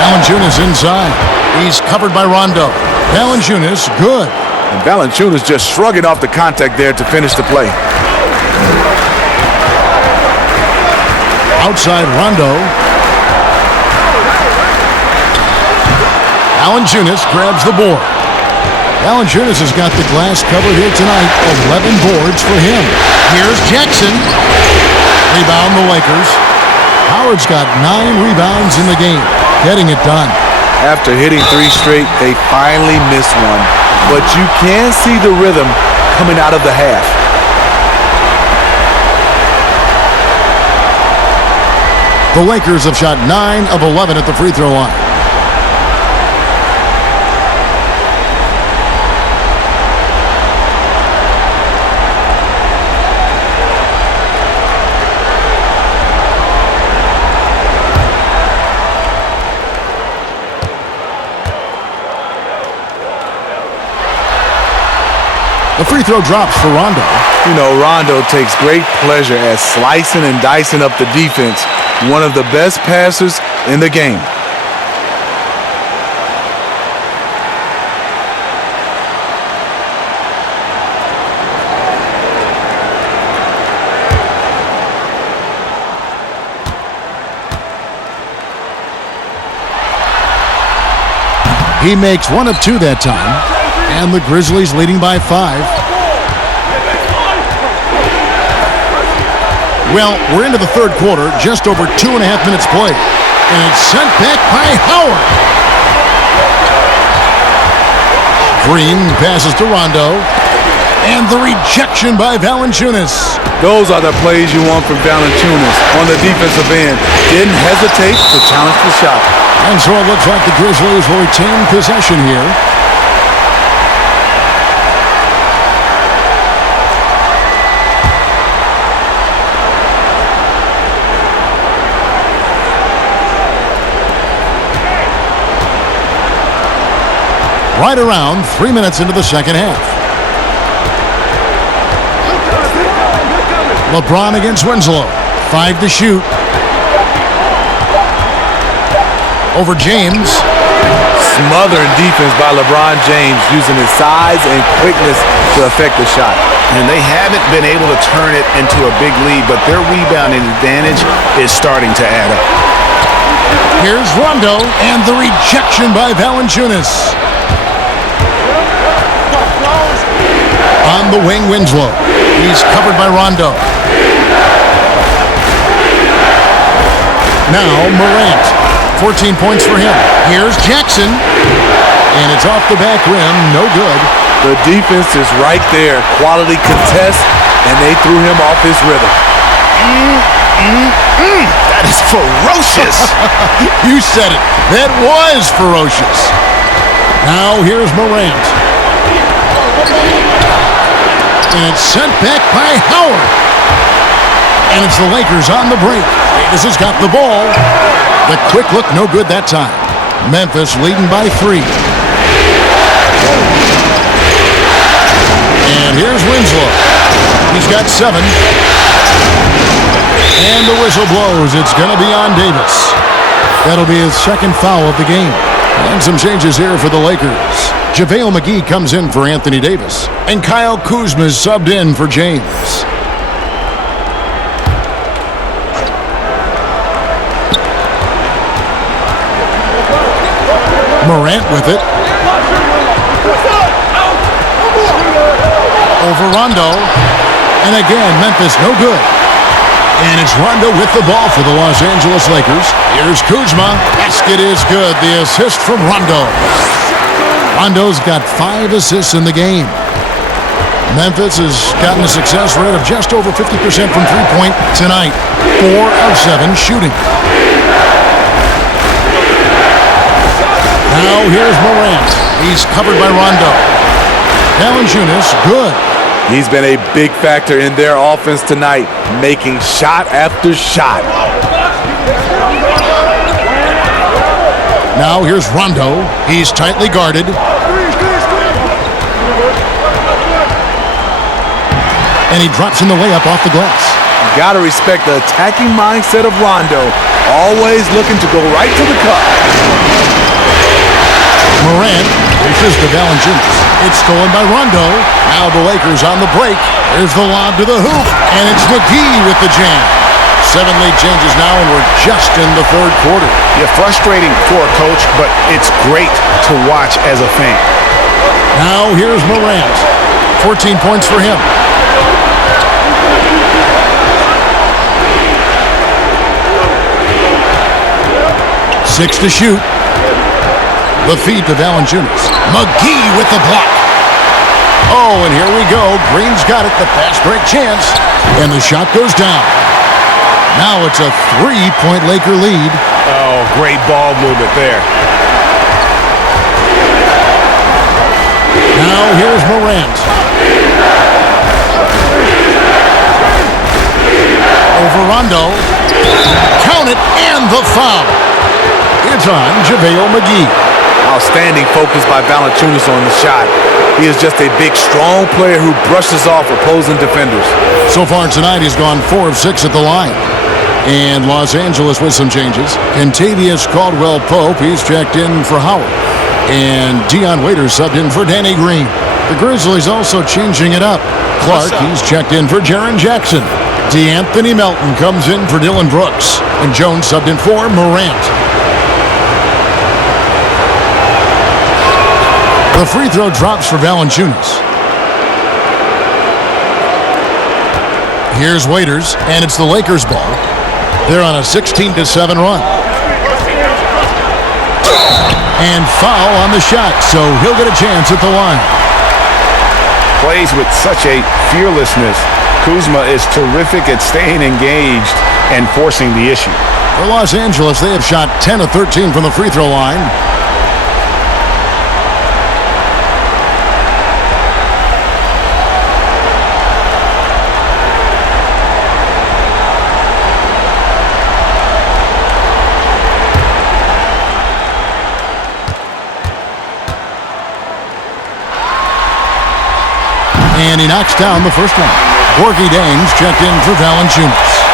Valanciunas inside. He's covered by Rondo. Valanciunas, good. And Valanciunas just shrugging off the contact there to finish the play. Outside Rondo. Valanciunas grabs the board. Valanciunas has got the glass covered here tonight. 11 boards for him. Here's Jackson. Rebound the Lakers. Howard's got 9 rebounds in the game. Getting it done. After hitting 3 straight, they finally missed one. But you can see the rhythm coming out of the half. The Lakers have shot 9 of 11 at the free throw line. The free throw drops for Rondo. You know, Rondo takes great pleasure at slicing and dicing up the defense. One of the best passers in the game. He makes 1 of 2 that time. And the Grizzlies leading by 5. Well, we're into the third quarter, just over 2.5 minutes played. And it's sent back by Howard. Green passes to Rondo. And the rejection by Valanciunas. Those are the plays you want from Valanciunas on the defensive end. Didn't hesitate to challenge the shot. And so it looks like the Grizzlies will retain possession here. Right around 3 minutes into the second half. LeBron against Winslow. 5 to shoot. Over James. Smothering defense by LeBron James, using his size and quickness to affect the shot. And they haven't been able to turn it into a big lead, but their rebounding advantage is starting to add up. Here's Rondo, and the rejection by Valanciunas. On the wing, Winslow. He's covered by Rondo. Now Morant. 14 points for him. Here's Jackson. And it's off the back rim. No good. The defense is right there. Quality contest, and they threw him off his rhythm. That is ferocious. You said it. That was ferocious. Now here's Morant. And it's sent back by Howard. And it's the Lakers on the break. Davis has got the ball. The quick look, no good that time. Memphis leading by 3. And here's Winslow. He's got 7. And the whistle blows. It's going to be on Davis. That'll be his second foul of the game. And some changes here for the Lakers. JaVale McGee comes in for Anthony Davis. And Kyle Kuzma is subbed in for James. Morant with it. Over Rondo. And again, Memphis no good. And it's Rondo with the ball for the Los Angeles Lakers. Here's Kuzma. Basket is good. The assist from Rondo. Rondo's got 5 assists in the game. Memphis has gotten a success rate of just over 50% from three-point tonight. 4 of 7 shooting. Now here's Morant. He's covered by Rondo. Valanciunas, good. He's been a big factor in their offense tonight, making shot after shot. Now here's Rondo. He's tightly guarded. And he drops in the layup off the glass. You gotta respect the attacking mindset of Rondo. Always looking to go right to the cup. Morant pushes to Valanciunas. It's stolen by Rondo. Now the Lakers on the break. There's the lob to the hoop. And it's McGee with the jam. 7 lead changes now, and we're just in the third quarter. Yeah, frustrating for a coach, but it's great to watch as a fan. Now here's Morant. 14 points for him. Six to shoot. The feed to Valanciunas. McGee with the block. Oh, and here we go. Green's got it. The fast break chance. And the shot goes down. Now it's a 3-point Laker lead. Oh, great ball movement there. Now here's Morant. Over Rondo. Count it, and the foul. It's on JaVale McGee. Outstanding focus by Valanciunas on the shot. He is just a big, strong player who brushes off opposing defenders. So far tonight, he's gone 4 of 6 at the line. And Los Angeles with some changes. Kentavious Caldwell-Pope, he's checked in for Howard. And Dion Waiters subbed in for Danny Green. The Grizzlies also changing it up. Clark, he's checked in for Jaren Jackson. DeAnthony Melton comes in for Dylan Brooks. And Jones subbed in for Morant. The free throw drops for Valanciunas. Here's Waiters, and it's the Lakers' ball. They're on a 16-7 run. And foul on the shot, so he'll get a chance at the line. Plays with such a fearlessness. Kuzma is terrific at staying engaged and forcing the issue. For Los Angeles, they have shot 10 of 13 from the free throw line. And he knocks down the first one. Gorgie Dames checked in for Valanciunas.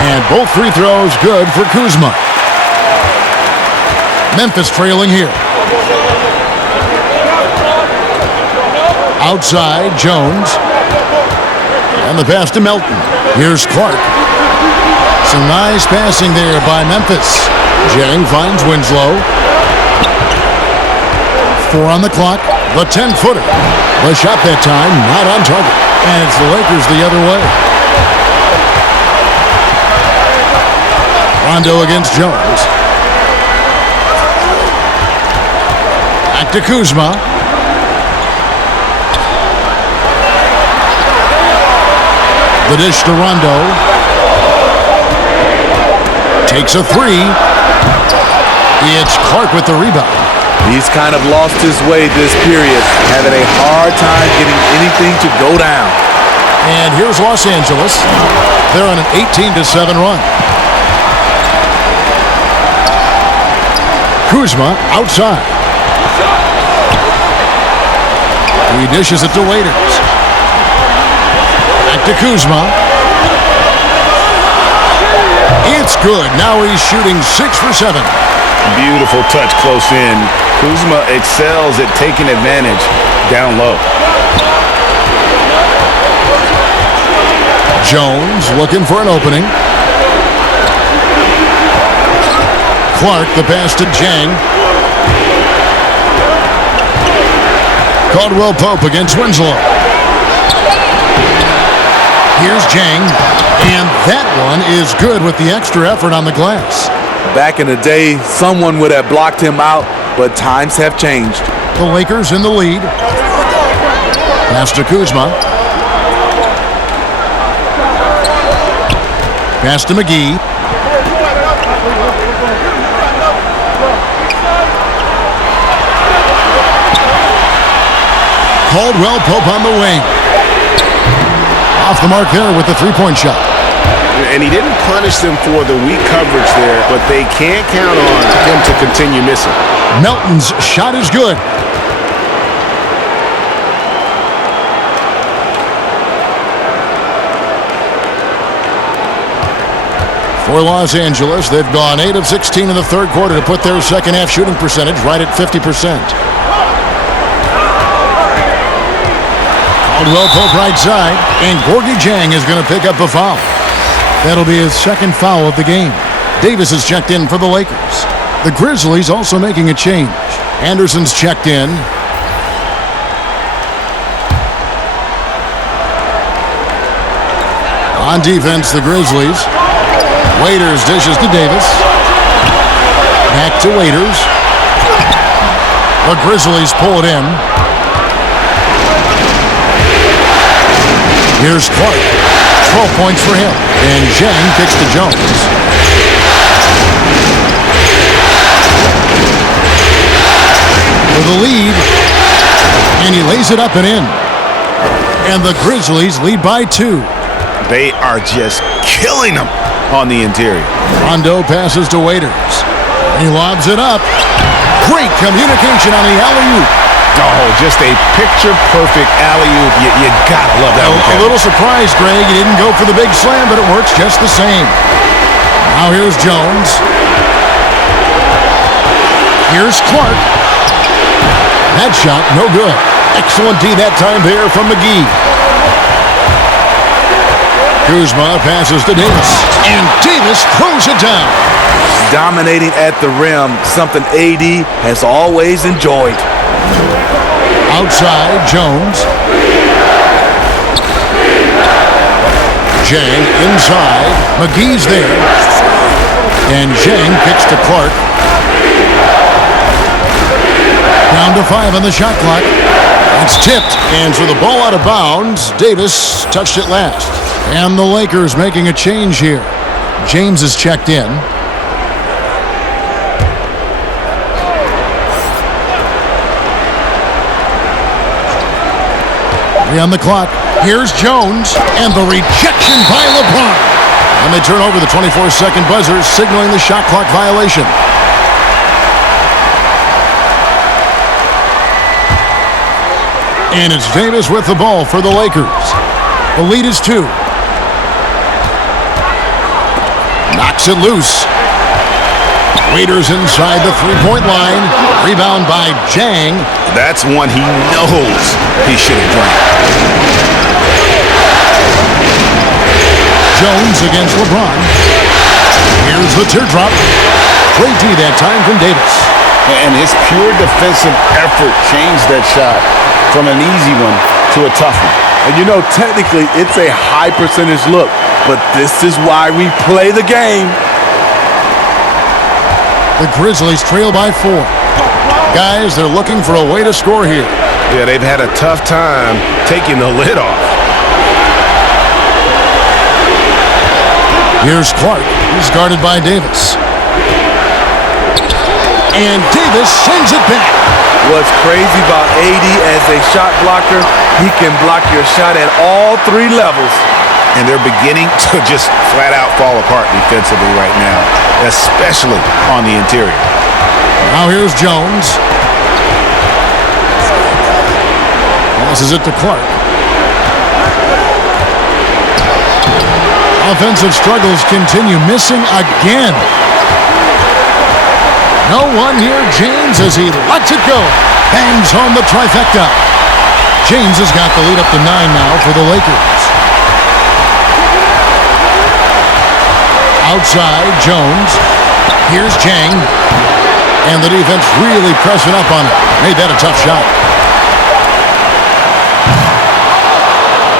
And both free throws good for Kuzma. Memphis trailing here. Outside, Jones. And the pass to Melton. Here's Clark. Some nice passing there by Memphis. Jang finds Winslow. 4 on the clock. The 10-footer. The shot that time, not on target. And it's the Lakers the other way. Rondo against Jones. Back to Kuzma. The dish to Rondo. Takes a three. It's Clark with the rebound. He's kind of lost his way this period, having a hard time getting anything to go down. And here's Los Angeles. They're on an 18-7 run. Kuzma outside. He dishes it to Waiters. Back to Kuzma. It's good. Now he's shooting 6 for 7. Beautiful touch close in. Kuzma excels at taking advantage down low. Jones looking for an opening. Clark, the pass to Jang. Caldwell Pope against Winslow. Here's Jang, and that one is good with the extra effort on the glass. Back in the day, someone would have blocked him out, but times have changed. The Lakers in the lead. Pass to Kuzma. Pass to McGee. Caldwell Pope on the wing. Off the mark there with the three-point shot. And he didn't punish them for the weak coverage there, but they can't count on him to continue missing. Melton's shot is good. For Los Angeles, they've gone 8 of 16 in the third quarter to put their second half shooting percentage right at 50%. Caldwell Pope right side, and Gorgie Jang is going to pick up a foul. That'll be his second foul of the game. Davis is checked in for the Lakers. The Grizzlies also making a change. Anderson's checked in. On defense, the Grizzlies. Waiters dishes to Davis. Back to Waiters. The Grizzlies pull it in. Here's Clark. 12 points for him. And Jang kicks to Jones. For the lead. And he lays it up and in. And the Grizzlies lead by 2. They are just killing them on the interior. Rondo passes to Waiters. He lobs it up. Great communication on the alley-oop. Oh, just a picture-perfect alley-oop. You gotta love that one. A little surprised, Greg. He didn't go for the big slam, but it works just the same. Now here's Jones. Here's Clark. That shot, no good. Excellent D that time there from McGee. Kuzma passes to Davis, and Davis throws it down. Dominating at the rim, something AD has always enjoyed. Outside, Jones. Jang inside. McGee's there. And Jang kicks to Clark. Down to 5 on the shot clock. It's tipped, and for the ball out of bounds, Davis touched it last. And the Lakers making a change here. James is checked in. On the clock. Here's Jones, and the rejection by LeBron. And they turn over the 24-second buzzer, signaling the shot clock violation. And it's Davis with the ball for the Lakers. The lead is 2. Knocks it loose. Waiters inside the three-point line. Rebound by Jang. That's one he knows he should have drained. Jones against LeBron. Here's the teardrop. Great D that time from Davis. And his pure defensive effort changed that shot from an easy one to a tough one. And you know, technically, it's a high percentage look, but this is why we play the game. The Grizzlies trail by 4. Guys, they're looking for a way to score here. Yeah, they've had a tough time taking the lid off. Here's Clark. He's guarded by Davis. And Davis sends it back. What's crazy about AD as a shot blocker, he can block your shot at all 3 levels. And they're beginning to just flat out fall apart defensively right now, especially on the interior. Now here's Jones. Passes it to Clark. Offensive struggles continue, missing again. No one here, James, as he lets it go. Bangs home the trifecta. James has got the lead up to 9 now for the Lakers. Outside, Jones. Here's Jang. And the defense really pressing up on it. Made that a tough shot.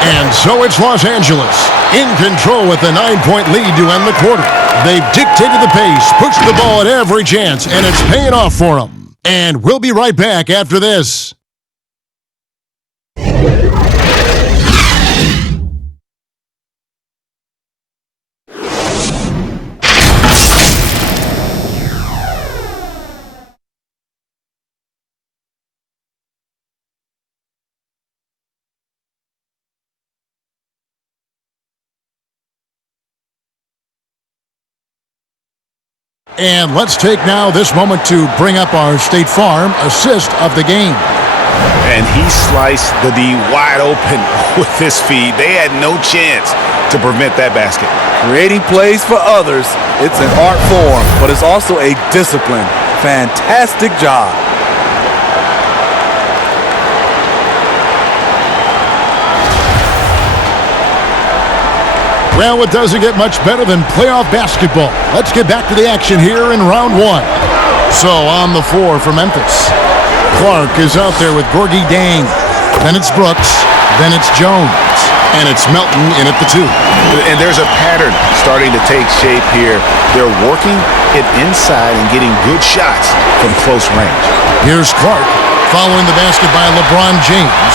And so it's Los Angeles in control with a 9-point lead to end the quarter. They've dictated the pace, pushed the ball at every chance, and it's paying off for them. And we'll be right back after this. And let's take now this moment to bring up our State Farm assist of the game. And he sliced the D wide open with his feed. They had no chance to prevent that basket. Creating plays for others, it's an art form, but it's also a discipline. Fantastic job. Well, it doesn't get much better than playoff basketball. Let's get back to the action here in round 1. So on the floor for Memphis. Clark is out there with Gorgie Dang. Then it's Brooks. Then it's Jones. And it's Melton in at the 2. And there's a pattern starting to take shape here. They're working it inside and getting good shots from close range. Here's Clark following the basket by LeBron James.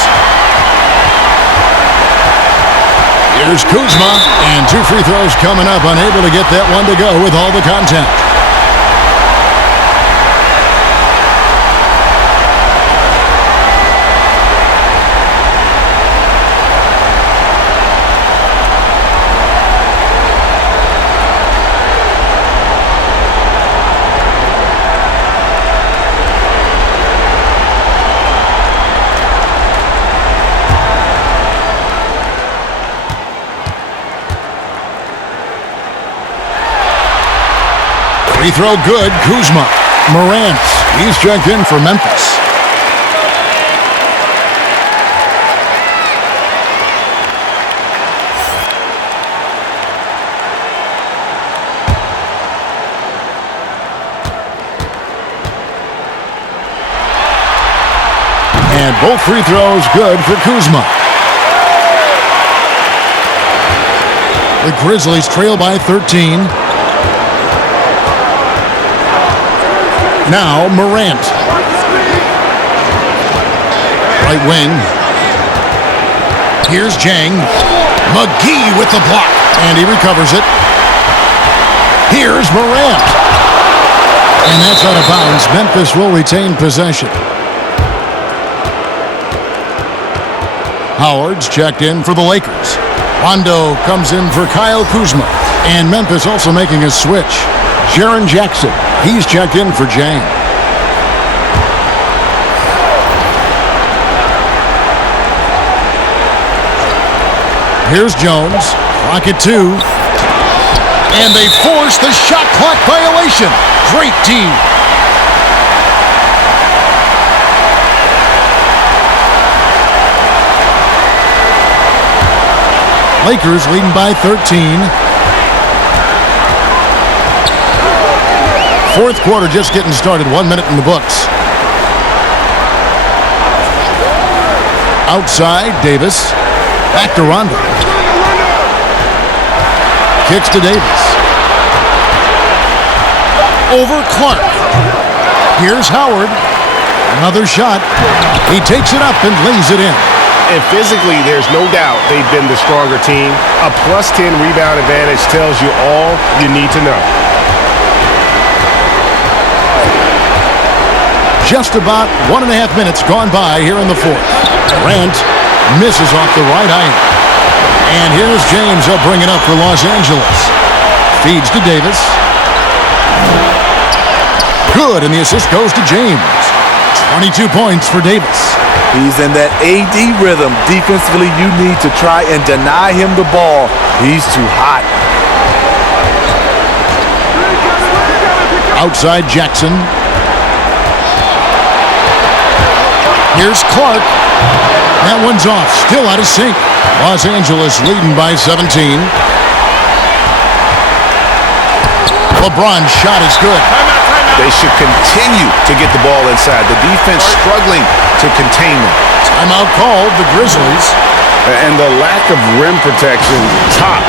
Here's Kuzma, and 2 free throws coming up, unable to get that one to go with all the contact. Free throw good, Kuzma. Morant, he's checked in for Memphis. And both free throws good for Kuzma. The Grizzlies trail by 13. Now Morant. Right wing. Here's Jang. McGee with the block. And he recovers it. Here's Morant. And that's out of bounds. Memphis will retain possession. Howard's checked in for the Lakers. Rondo comes in for Kyle Kuzma. And Memphis also making a switch. Jaren Jackson, he's checked in for Jang. Here's Jones. Clock at 2. And they force the shot clock violation. Great D. Lakers leading by 13. Fourth quarter just getting started. 1 minute in the books. Outside, Davis. Back to Rondo. Kicks to Davis. Over Clark. Here's Howard. Another shot. He takes it up and lays it in. And physically, there's no doubt they've been the stronger team. A plus 10 rebound advantage tells you all you need to know. Just about 1.5 minutes gone by here in the fourth. Durant misses off the right iron. And here's James. They'll bring it up for Los Angeles. Feeds to Davis. Good, and the assist goes to James. 22 points for Davis. He's in that AD rhythm. Defensively, you need to try and deny him the ball. He's too hot. Outside Jackson. Here's Clark. That one's off. Still out of sync. Los Angeles leading by 17. LeBron's shot is good. They should continue to get the ball inside. The defense struggling to contain them. Timeout called, the Grizzlies. And the lack of rim protection, top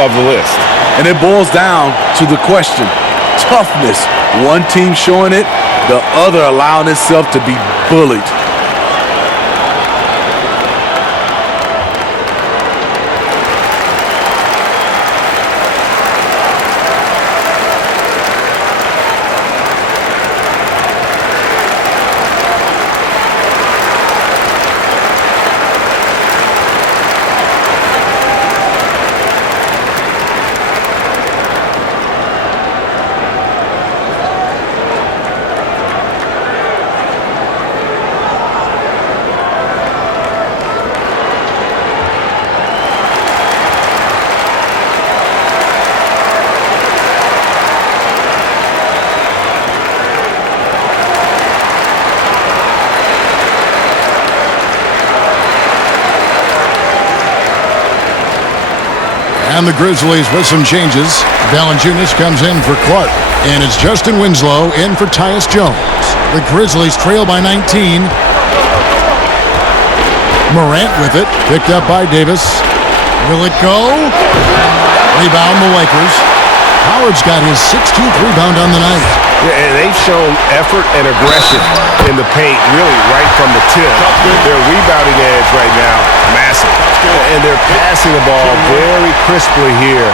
of the list. And it boils down to the question. Toughness. One team showing it, the other allowing itself to be bullied. And the Grizzlies with some changes. Valanciunas comes in for Clark. And it's Justin Winslow in for Tyus Jones. The Grizzlies trail by 19. Morant with it. Picked up by Davis. Will it go? Rebound the Lakers. Howard's got his 16th rebound on the night. Yeah, and they've shown effort and aggression in the paint, really right from the tip. Their rebounding edge right now, massive. And they're passing the ball very crisply here.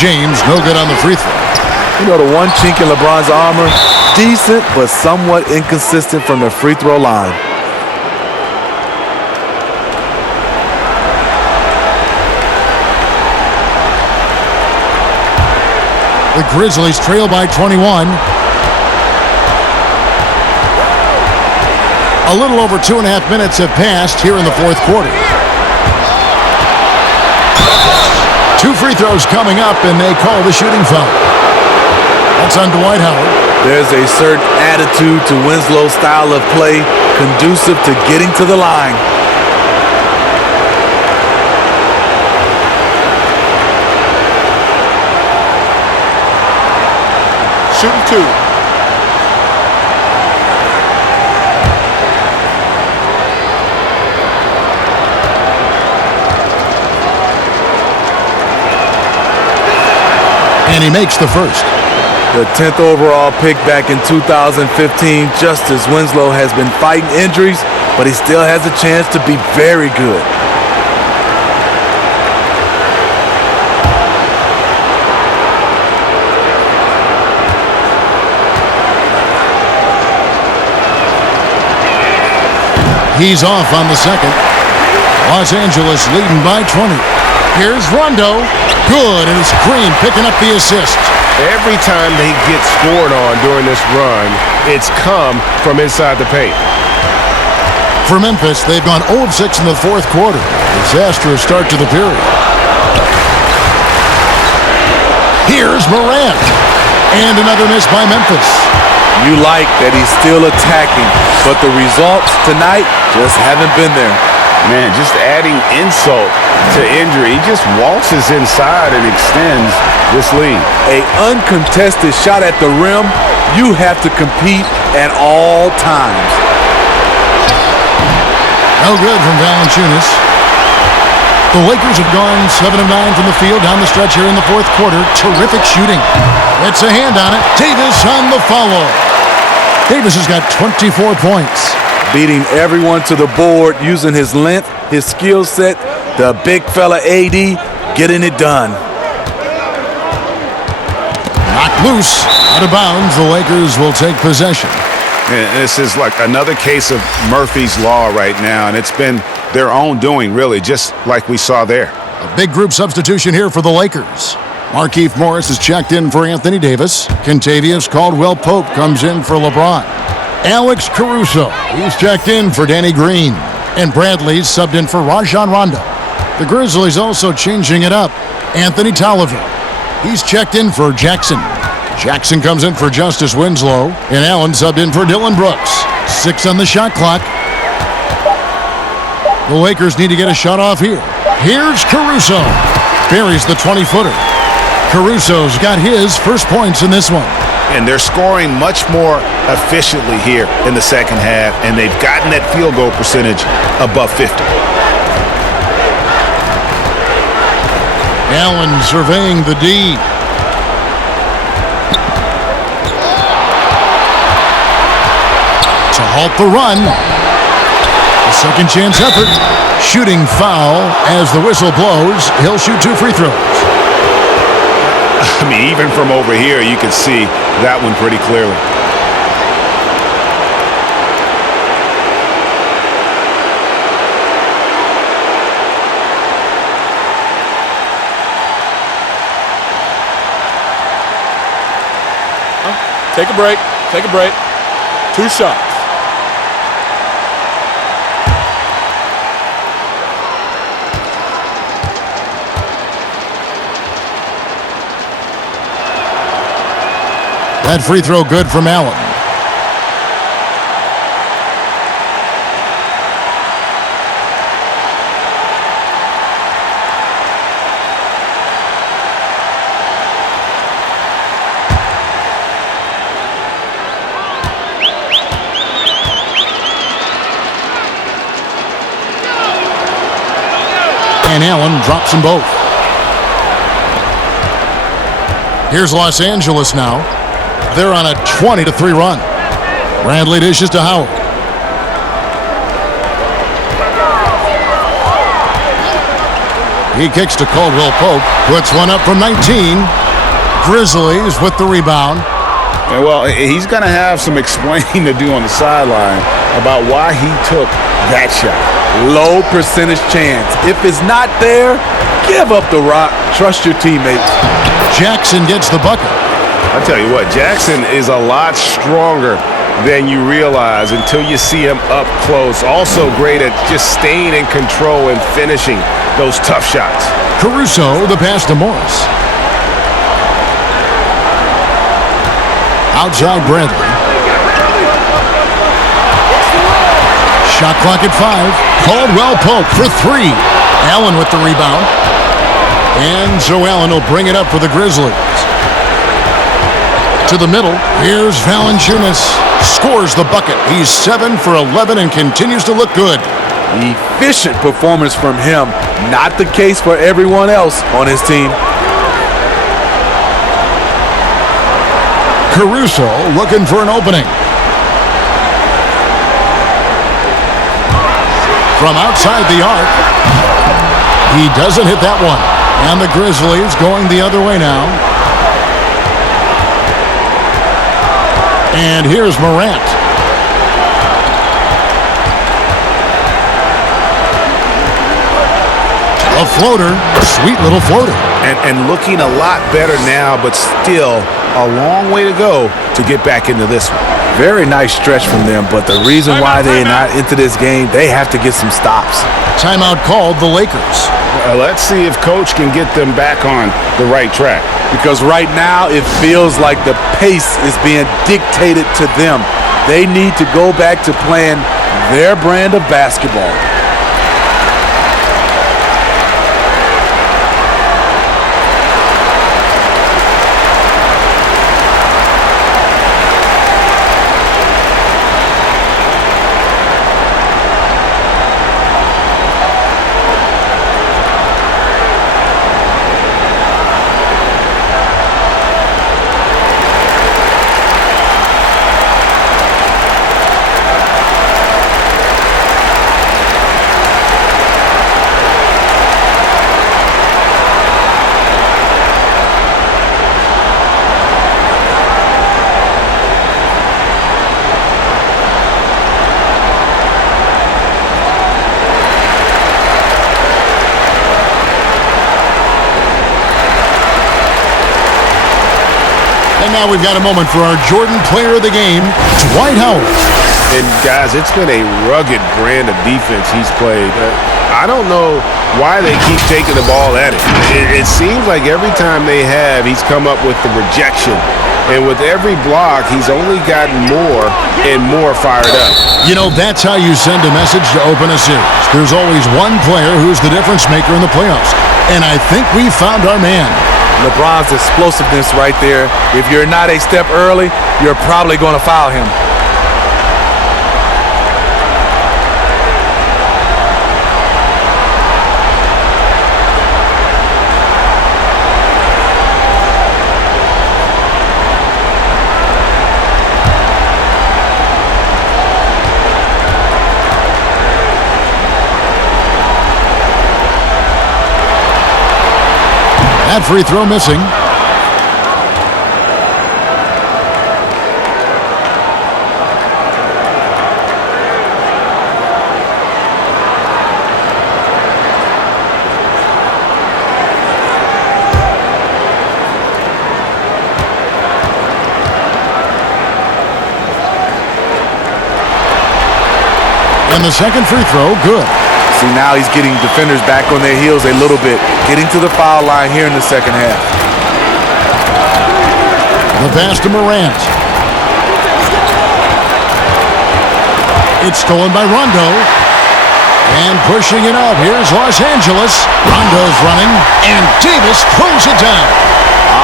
James, no good on the free throw. You know, the one chink in LeBron's armor, decent but somewhat inconsistent from the free throw line. The Grizzlies trail by 21. A little over 2.5 minutes have passed here in the fourth quarter. 2 free throws coming up, and they call the shooting foul. That's on Dwight Howard. There's a certain attitude to Winslow's style of play conducive to getting to the line. Shooting 2. And he makes the first. The 10th overall pick back in 2015, just as Winslow has been fighting injuries, but he still has a chance to be very good. He's off on the second. Los Angeles leading by 20. Here's Rondo. Good, and it's Green picking up the assist. Every time they get scored on during this run, it's come from inside the paint. For Memphis, they've gone 0 of 6 in the fourth quarter. Disastrous start to the period. Here's Morant. And another miss by Memphis. You like that he's still attacking, but the results tonight just haven't been there. Man, just adding insult to injury. He just waltzes inside and extends this lead. A uncontested shot at the rim, you have to compete at all times. No good from Valanciunas. The Lakers have gone 7 of 9 from the field down the stretch here in the fourth quarter. Terrific shooting. It's a hand on it. Davis on the follow. Davis has got 24 points. Beating everyone to the board, using his length, his skill set, the big fella AD, getting it done. Knocked loose, out of bounds. The Lakers will take possession. And this is like another case of Murphy's Law right now, and it's been their own doing, really, just like we saw there. A big group substitution here for the Lakers. Markieff Morris is checked in for Anthony Davis. Kentavious Caldwell-Pope comes in for LeBron. Alex Caruso, he's checked in for Danny Green. And Bradley's subbed in for Rajon Rondo. The Grizzlies also changing it up. Anthony Tolliver, he's checked in for Jackson. Jackson comes in for Justice Winslow. And Allen subbed in for Dylan Brooks. 6 on the shot clock. The Lakers need to get a shot off here. Here's Caruso. Buries the 20-footer. Caruso's got his first points in this one. And they're scoring much more efficiently here in the second half, and they've gotten that field goal percentage above 50. Allen surveying the D. To halt the run. A second chance effort. Shooting foul as the whistle blows. He'll shoot 2 free throws. I mean, even from over here, you can see that one pretty clearly. Take a break. Take a break. 2 shots. That free throw good from Allen. And Allen drops them both. Here's Los Angeles now. They're on a 20-3 run. Bradley dishes to Howard. He kicks to Caldwell-Pope. Puts one up from 19. Grizzlies with the rebound. And well, he's going to have some explaining to do on the sideline about why he took that shot. Low percentage chance. If it's not there, give up the rock. Trust your teammates. Jackson gets the bucket. I tell you what, Jackson is a lot stronger than you realize until you see him up close. Also great at just staying in control and finishing those tough shots. Caruso, the pass to Morris. Outside Bradley. Shot clock at 5. Caldwell Pope for 3. Allen with the rebound. And so Allen will bring it up for the Grizzlies. To the middle. Here's Valanciunas. Scores the bucket. He's 7 for 11 and continues to look good. Efficient performance from him. Not the case for everyone else on his team. Caruso looking for an opening. From outside the arc. He doesn't hit that one. And the Grizzlies going the other way now. And here's Morant. A floater. Sweet little floater. And looking a lot better now, but still a long way to go to get back into this one. Very nice stretch from them, but the reason why they're not into this game, they have to get some stops. Timeout called the Lakers. Let's see if Coach can get them back on the right track. Because right now it feels like the pace is being dictated to them. They need to go back to playing their brand of basketball. And now we've got a moment for our Jordan Player of the Game, Dwight Howard. And guys, it's been a rugged brand of defense he's played. I don't know why they keep taking the ball at him. It seems like every time they have, he's come up with the rejection. And with every block, he's only gotten more and more fired up. You know, that's how you send a message to open a series. There's always one player who's the difference maker in the playoffs. And I think we found our man. LeBron's explosiveness right there. If you're not a step early, you're probably going to foul him. That free throw missing. And the second free throw, good. See, now he's getting defenders back on their heels a little bit, getting to the foul line here in the second half. The pass to Morant. It's stolen by Rondo. And pushing it up, here's Los Angeles. Rondo's running, and Davis pulls it down.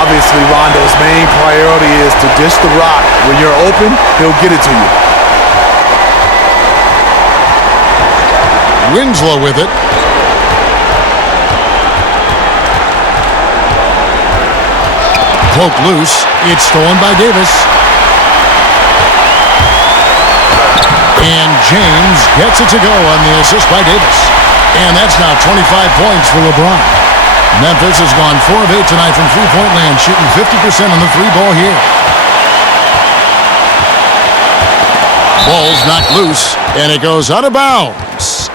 Obviously, Rondo's main priority is to dish the rock. When you're open, he'll get it to you. Winslow with it. Cloak loose. It's stolen by Davis. And James gets it to go on the assist by Davis. And that's now 25 points for LeBron. Memphis has gone 4 of 8 tonight from three-point land, shooting 50% on the three ball here. Ball's knocked loose, and it goes out of bounds.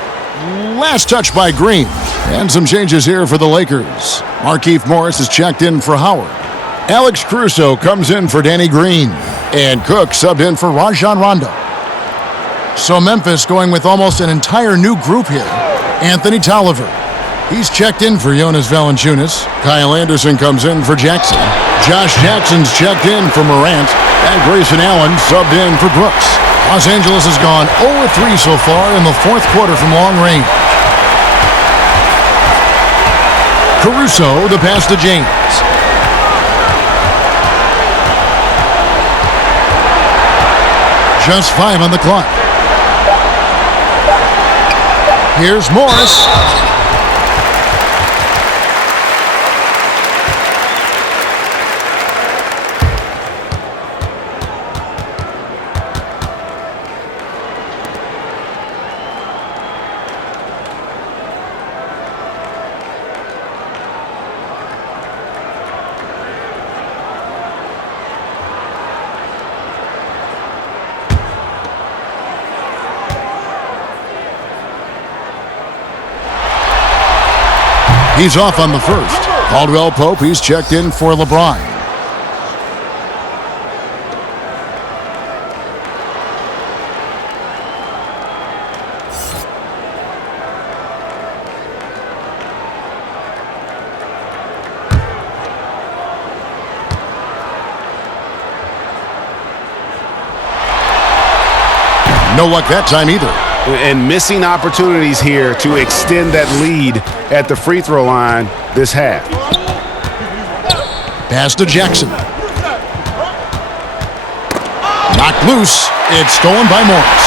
Last touch by Green. And some changes here for the Lakers. Markieff Morris is checked in for Howard. Alex Caruso comes in for Danny Green. And Cook subbed in for Rajon Rondo. So Memphis going with almost an entire new group here. Anthony Tolliver. He's checked in for Jonas Valanciunas. Kyle Anderson comes in for Jackson. Josh Jackson's checked in for Morant. And Grayson Allen subbed in for Brooks. Los Angeles has gone 0-3 so far in the fourth quarter from long range. Caruso, the pass to James. Just 5 on the clock. Here's Morris. He's off on the first. Caldwell Pope, he's checked in for LeBron. No luck that time either. And missing opportunities here to extend that lead at the free throw line this half. Pass to Jackson. Knocked loose. It's stolen by Morris.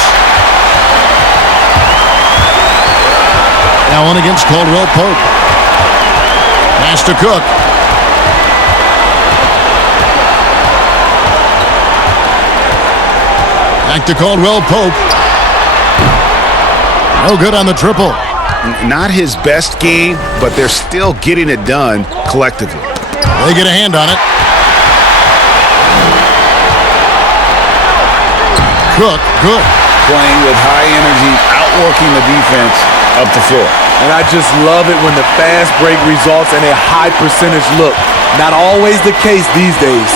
Allen against Caldwell Pope. Pass to Cook. Back to Caldwell Pope. No good on the triple. Not his best game, but they're still getting it done collectively. They get a hand on it. Cook, good. Playing with high energy, outworking the defense up the floor. And I just love it when the fast break results in a high percentage look. Not always the case these days.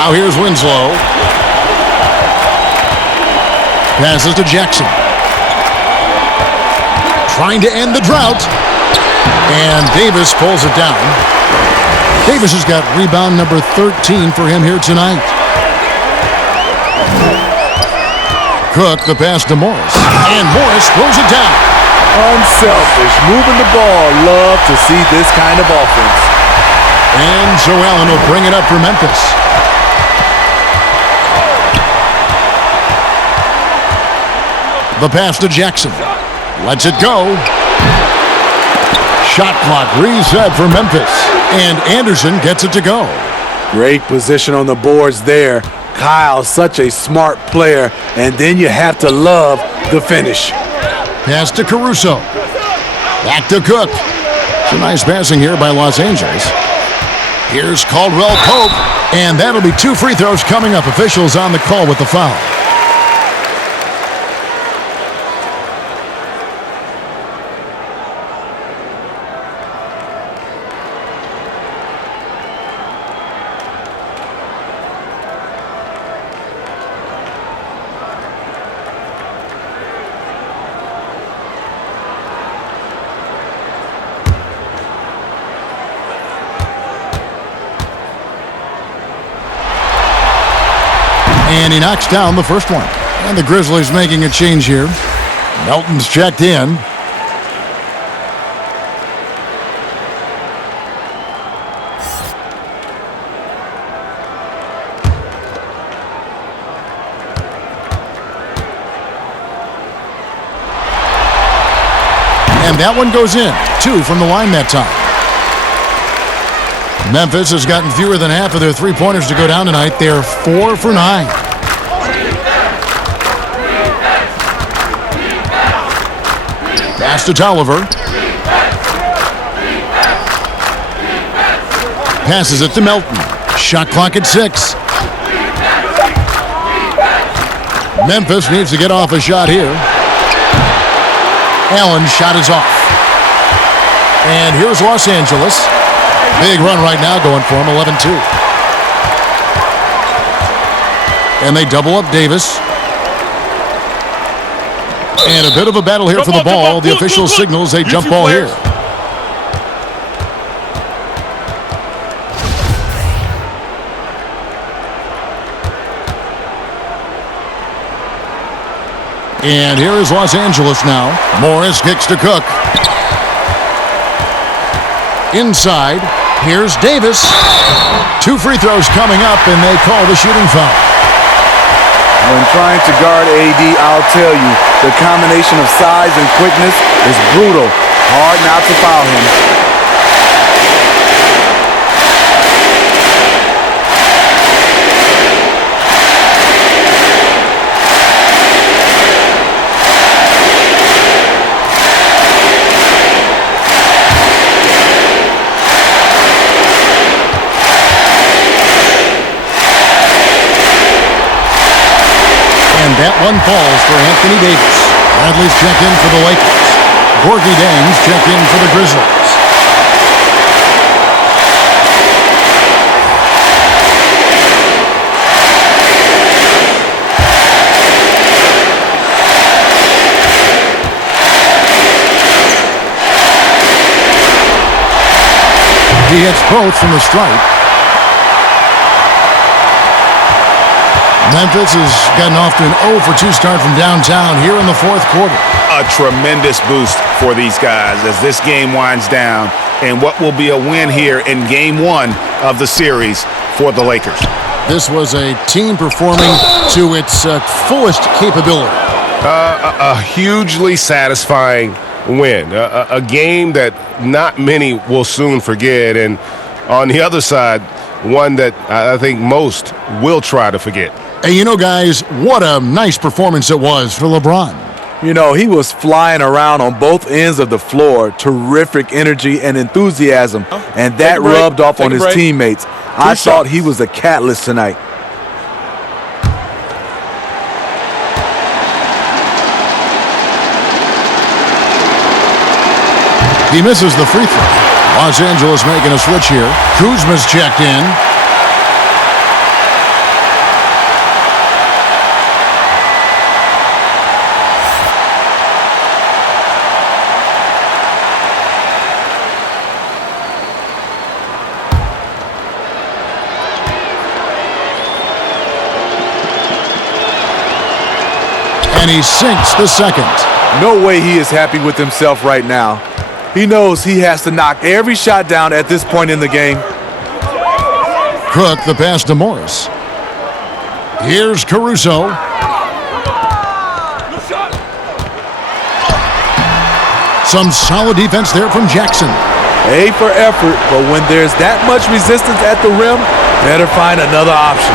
Now here's Winslow. Passes to Jackson. Trying to end the drought. And Davis pulls it down. Davis has got rebound number 13 for him here tonight. Cook, the pass to Morris. And Morris throws it down. Unselfish, moving the ball. Love to see this kind of offense. And so Allen will bring it up for Memphis. The pass to Jackson. Lets it go. Shot clock reset for Memphis. And Anderson gets it to go. Great position on the boards there. Kyle, such a smart player. And then you have to love the finish. Pass to Caruso. Back to Cook. Some nice passing here by Los Angeles. Here's Caldwell Pope. And that'll be 2 free throws coming up. Officials on the call with the foul. And he knocks down the first one. And the Grizzlies making a change here. Melton's checked in. And that one goes in. 2 from the line that time. Memphis has gotten fewer than half of their three-pointers to go down tonight. They're 4 for 9. Pass to Tolliver. Passes it to Melton. Shot clock at 6. Memphis needs to get off a shot here. Allen's shot is off. And here's Los Angeles. Big run right now going for him, 11-2. And they double up Davis. And a bit of a battle here for the ball. The official signals a jump ball here. And here is Los Angeles now. Morris kicks to Cook. Inside, here's Davis. 2 free throws coming up, and they call the shooting foul. When trying to guard AD, I'll tell you, the combination of size and quickness is brutal. Hard not to foul him. That one falls for Anthony Davis. Bradley's check in for the Lakers. Gorgie Dang's check in for the Grizzlies. He hits both from the stripe. Memphis has gotten off to an 0 for 2 start from downtown here in the 4th quarter. A tremendous boost for these guys as this game winds down, and what will be a win here in Game 1 of the series for the Lakers. This was a team performing to its fullest capability. A hugely satisfying win, a game that not many will soon forget, and on the other side, one that I think most will try to forget. And you know, guys, what a nice performance it was for LeBron. You know, he was flying around on both ends of the floor. Terrific energy and enthusiasm. And that rubbed off on his teammates. I thought he was a catalyst tonight. He misses the free throw. Los Angeles making a switch here. Kuzma's checked in. And he sinks the second. No way he is happy with himself right now. He knows he has to knock every shot down at this point in the game. Cook the pass to Morris. Here's Caruso. Some solid defense there from Jackson. A for effort, but when there's that much resistance at the rim, better find another option.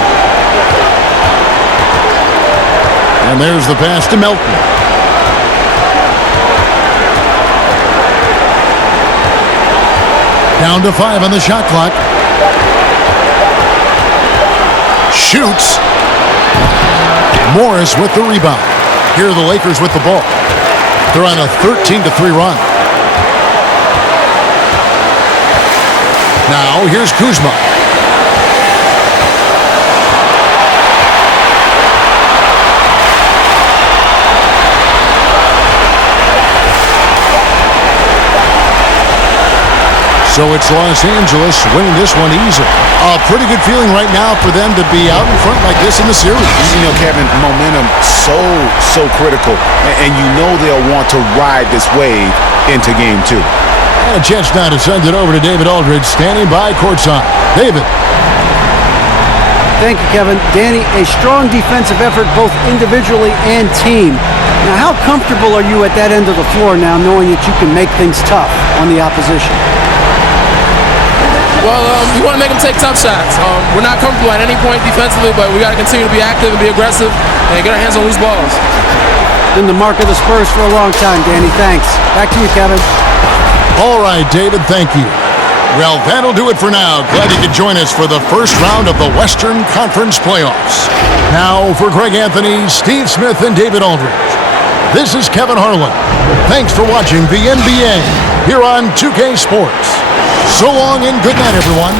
And there's the pass to Melton. Down to 5 on the shot clock. Shoots. Morris with the rebound. Here are the Lakers with the ball. They're on a 13-3 run. Now here's Kuzma. So it's Los Angeles winning this one easily. A pretty good feeling right now for them to be out in front like this in the series. You know, Kevin, momentum so critical. And you know they'll want to ride this wave into Game 2. And a chance now to send it over to David Aldridge, standing by courtside. David. Thank you, Kevin. Danny, a strong defensive effort both individually and team. Now, how comfortable are you at that end of the floor now, knowing that you can make things tough on the opposition? Well, we want to make them take tough shots. We're not comfortable at any point defensively, but we got to continue to be active and be aggressive and get our hands on loose balls. Been the mark of the Spurs for a long time, Danny. Thanks. Back to you, Kevin. All right, David, thank you. Well, that'll do it for now. Glad you could join us for the first round of the Western Conference playoffs. Now, for Greg Anthony, Steve Smith, and David Aldridge, this is Kevin Harlan. Thanks for watching the NBA here on 2K Sports. So long and good night, everyone.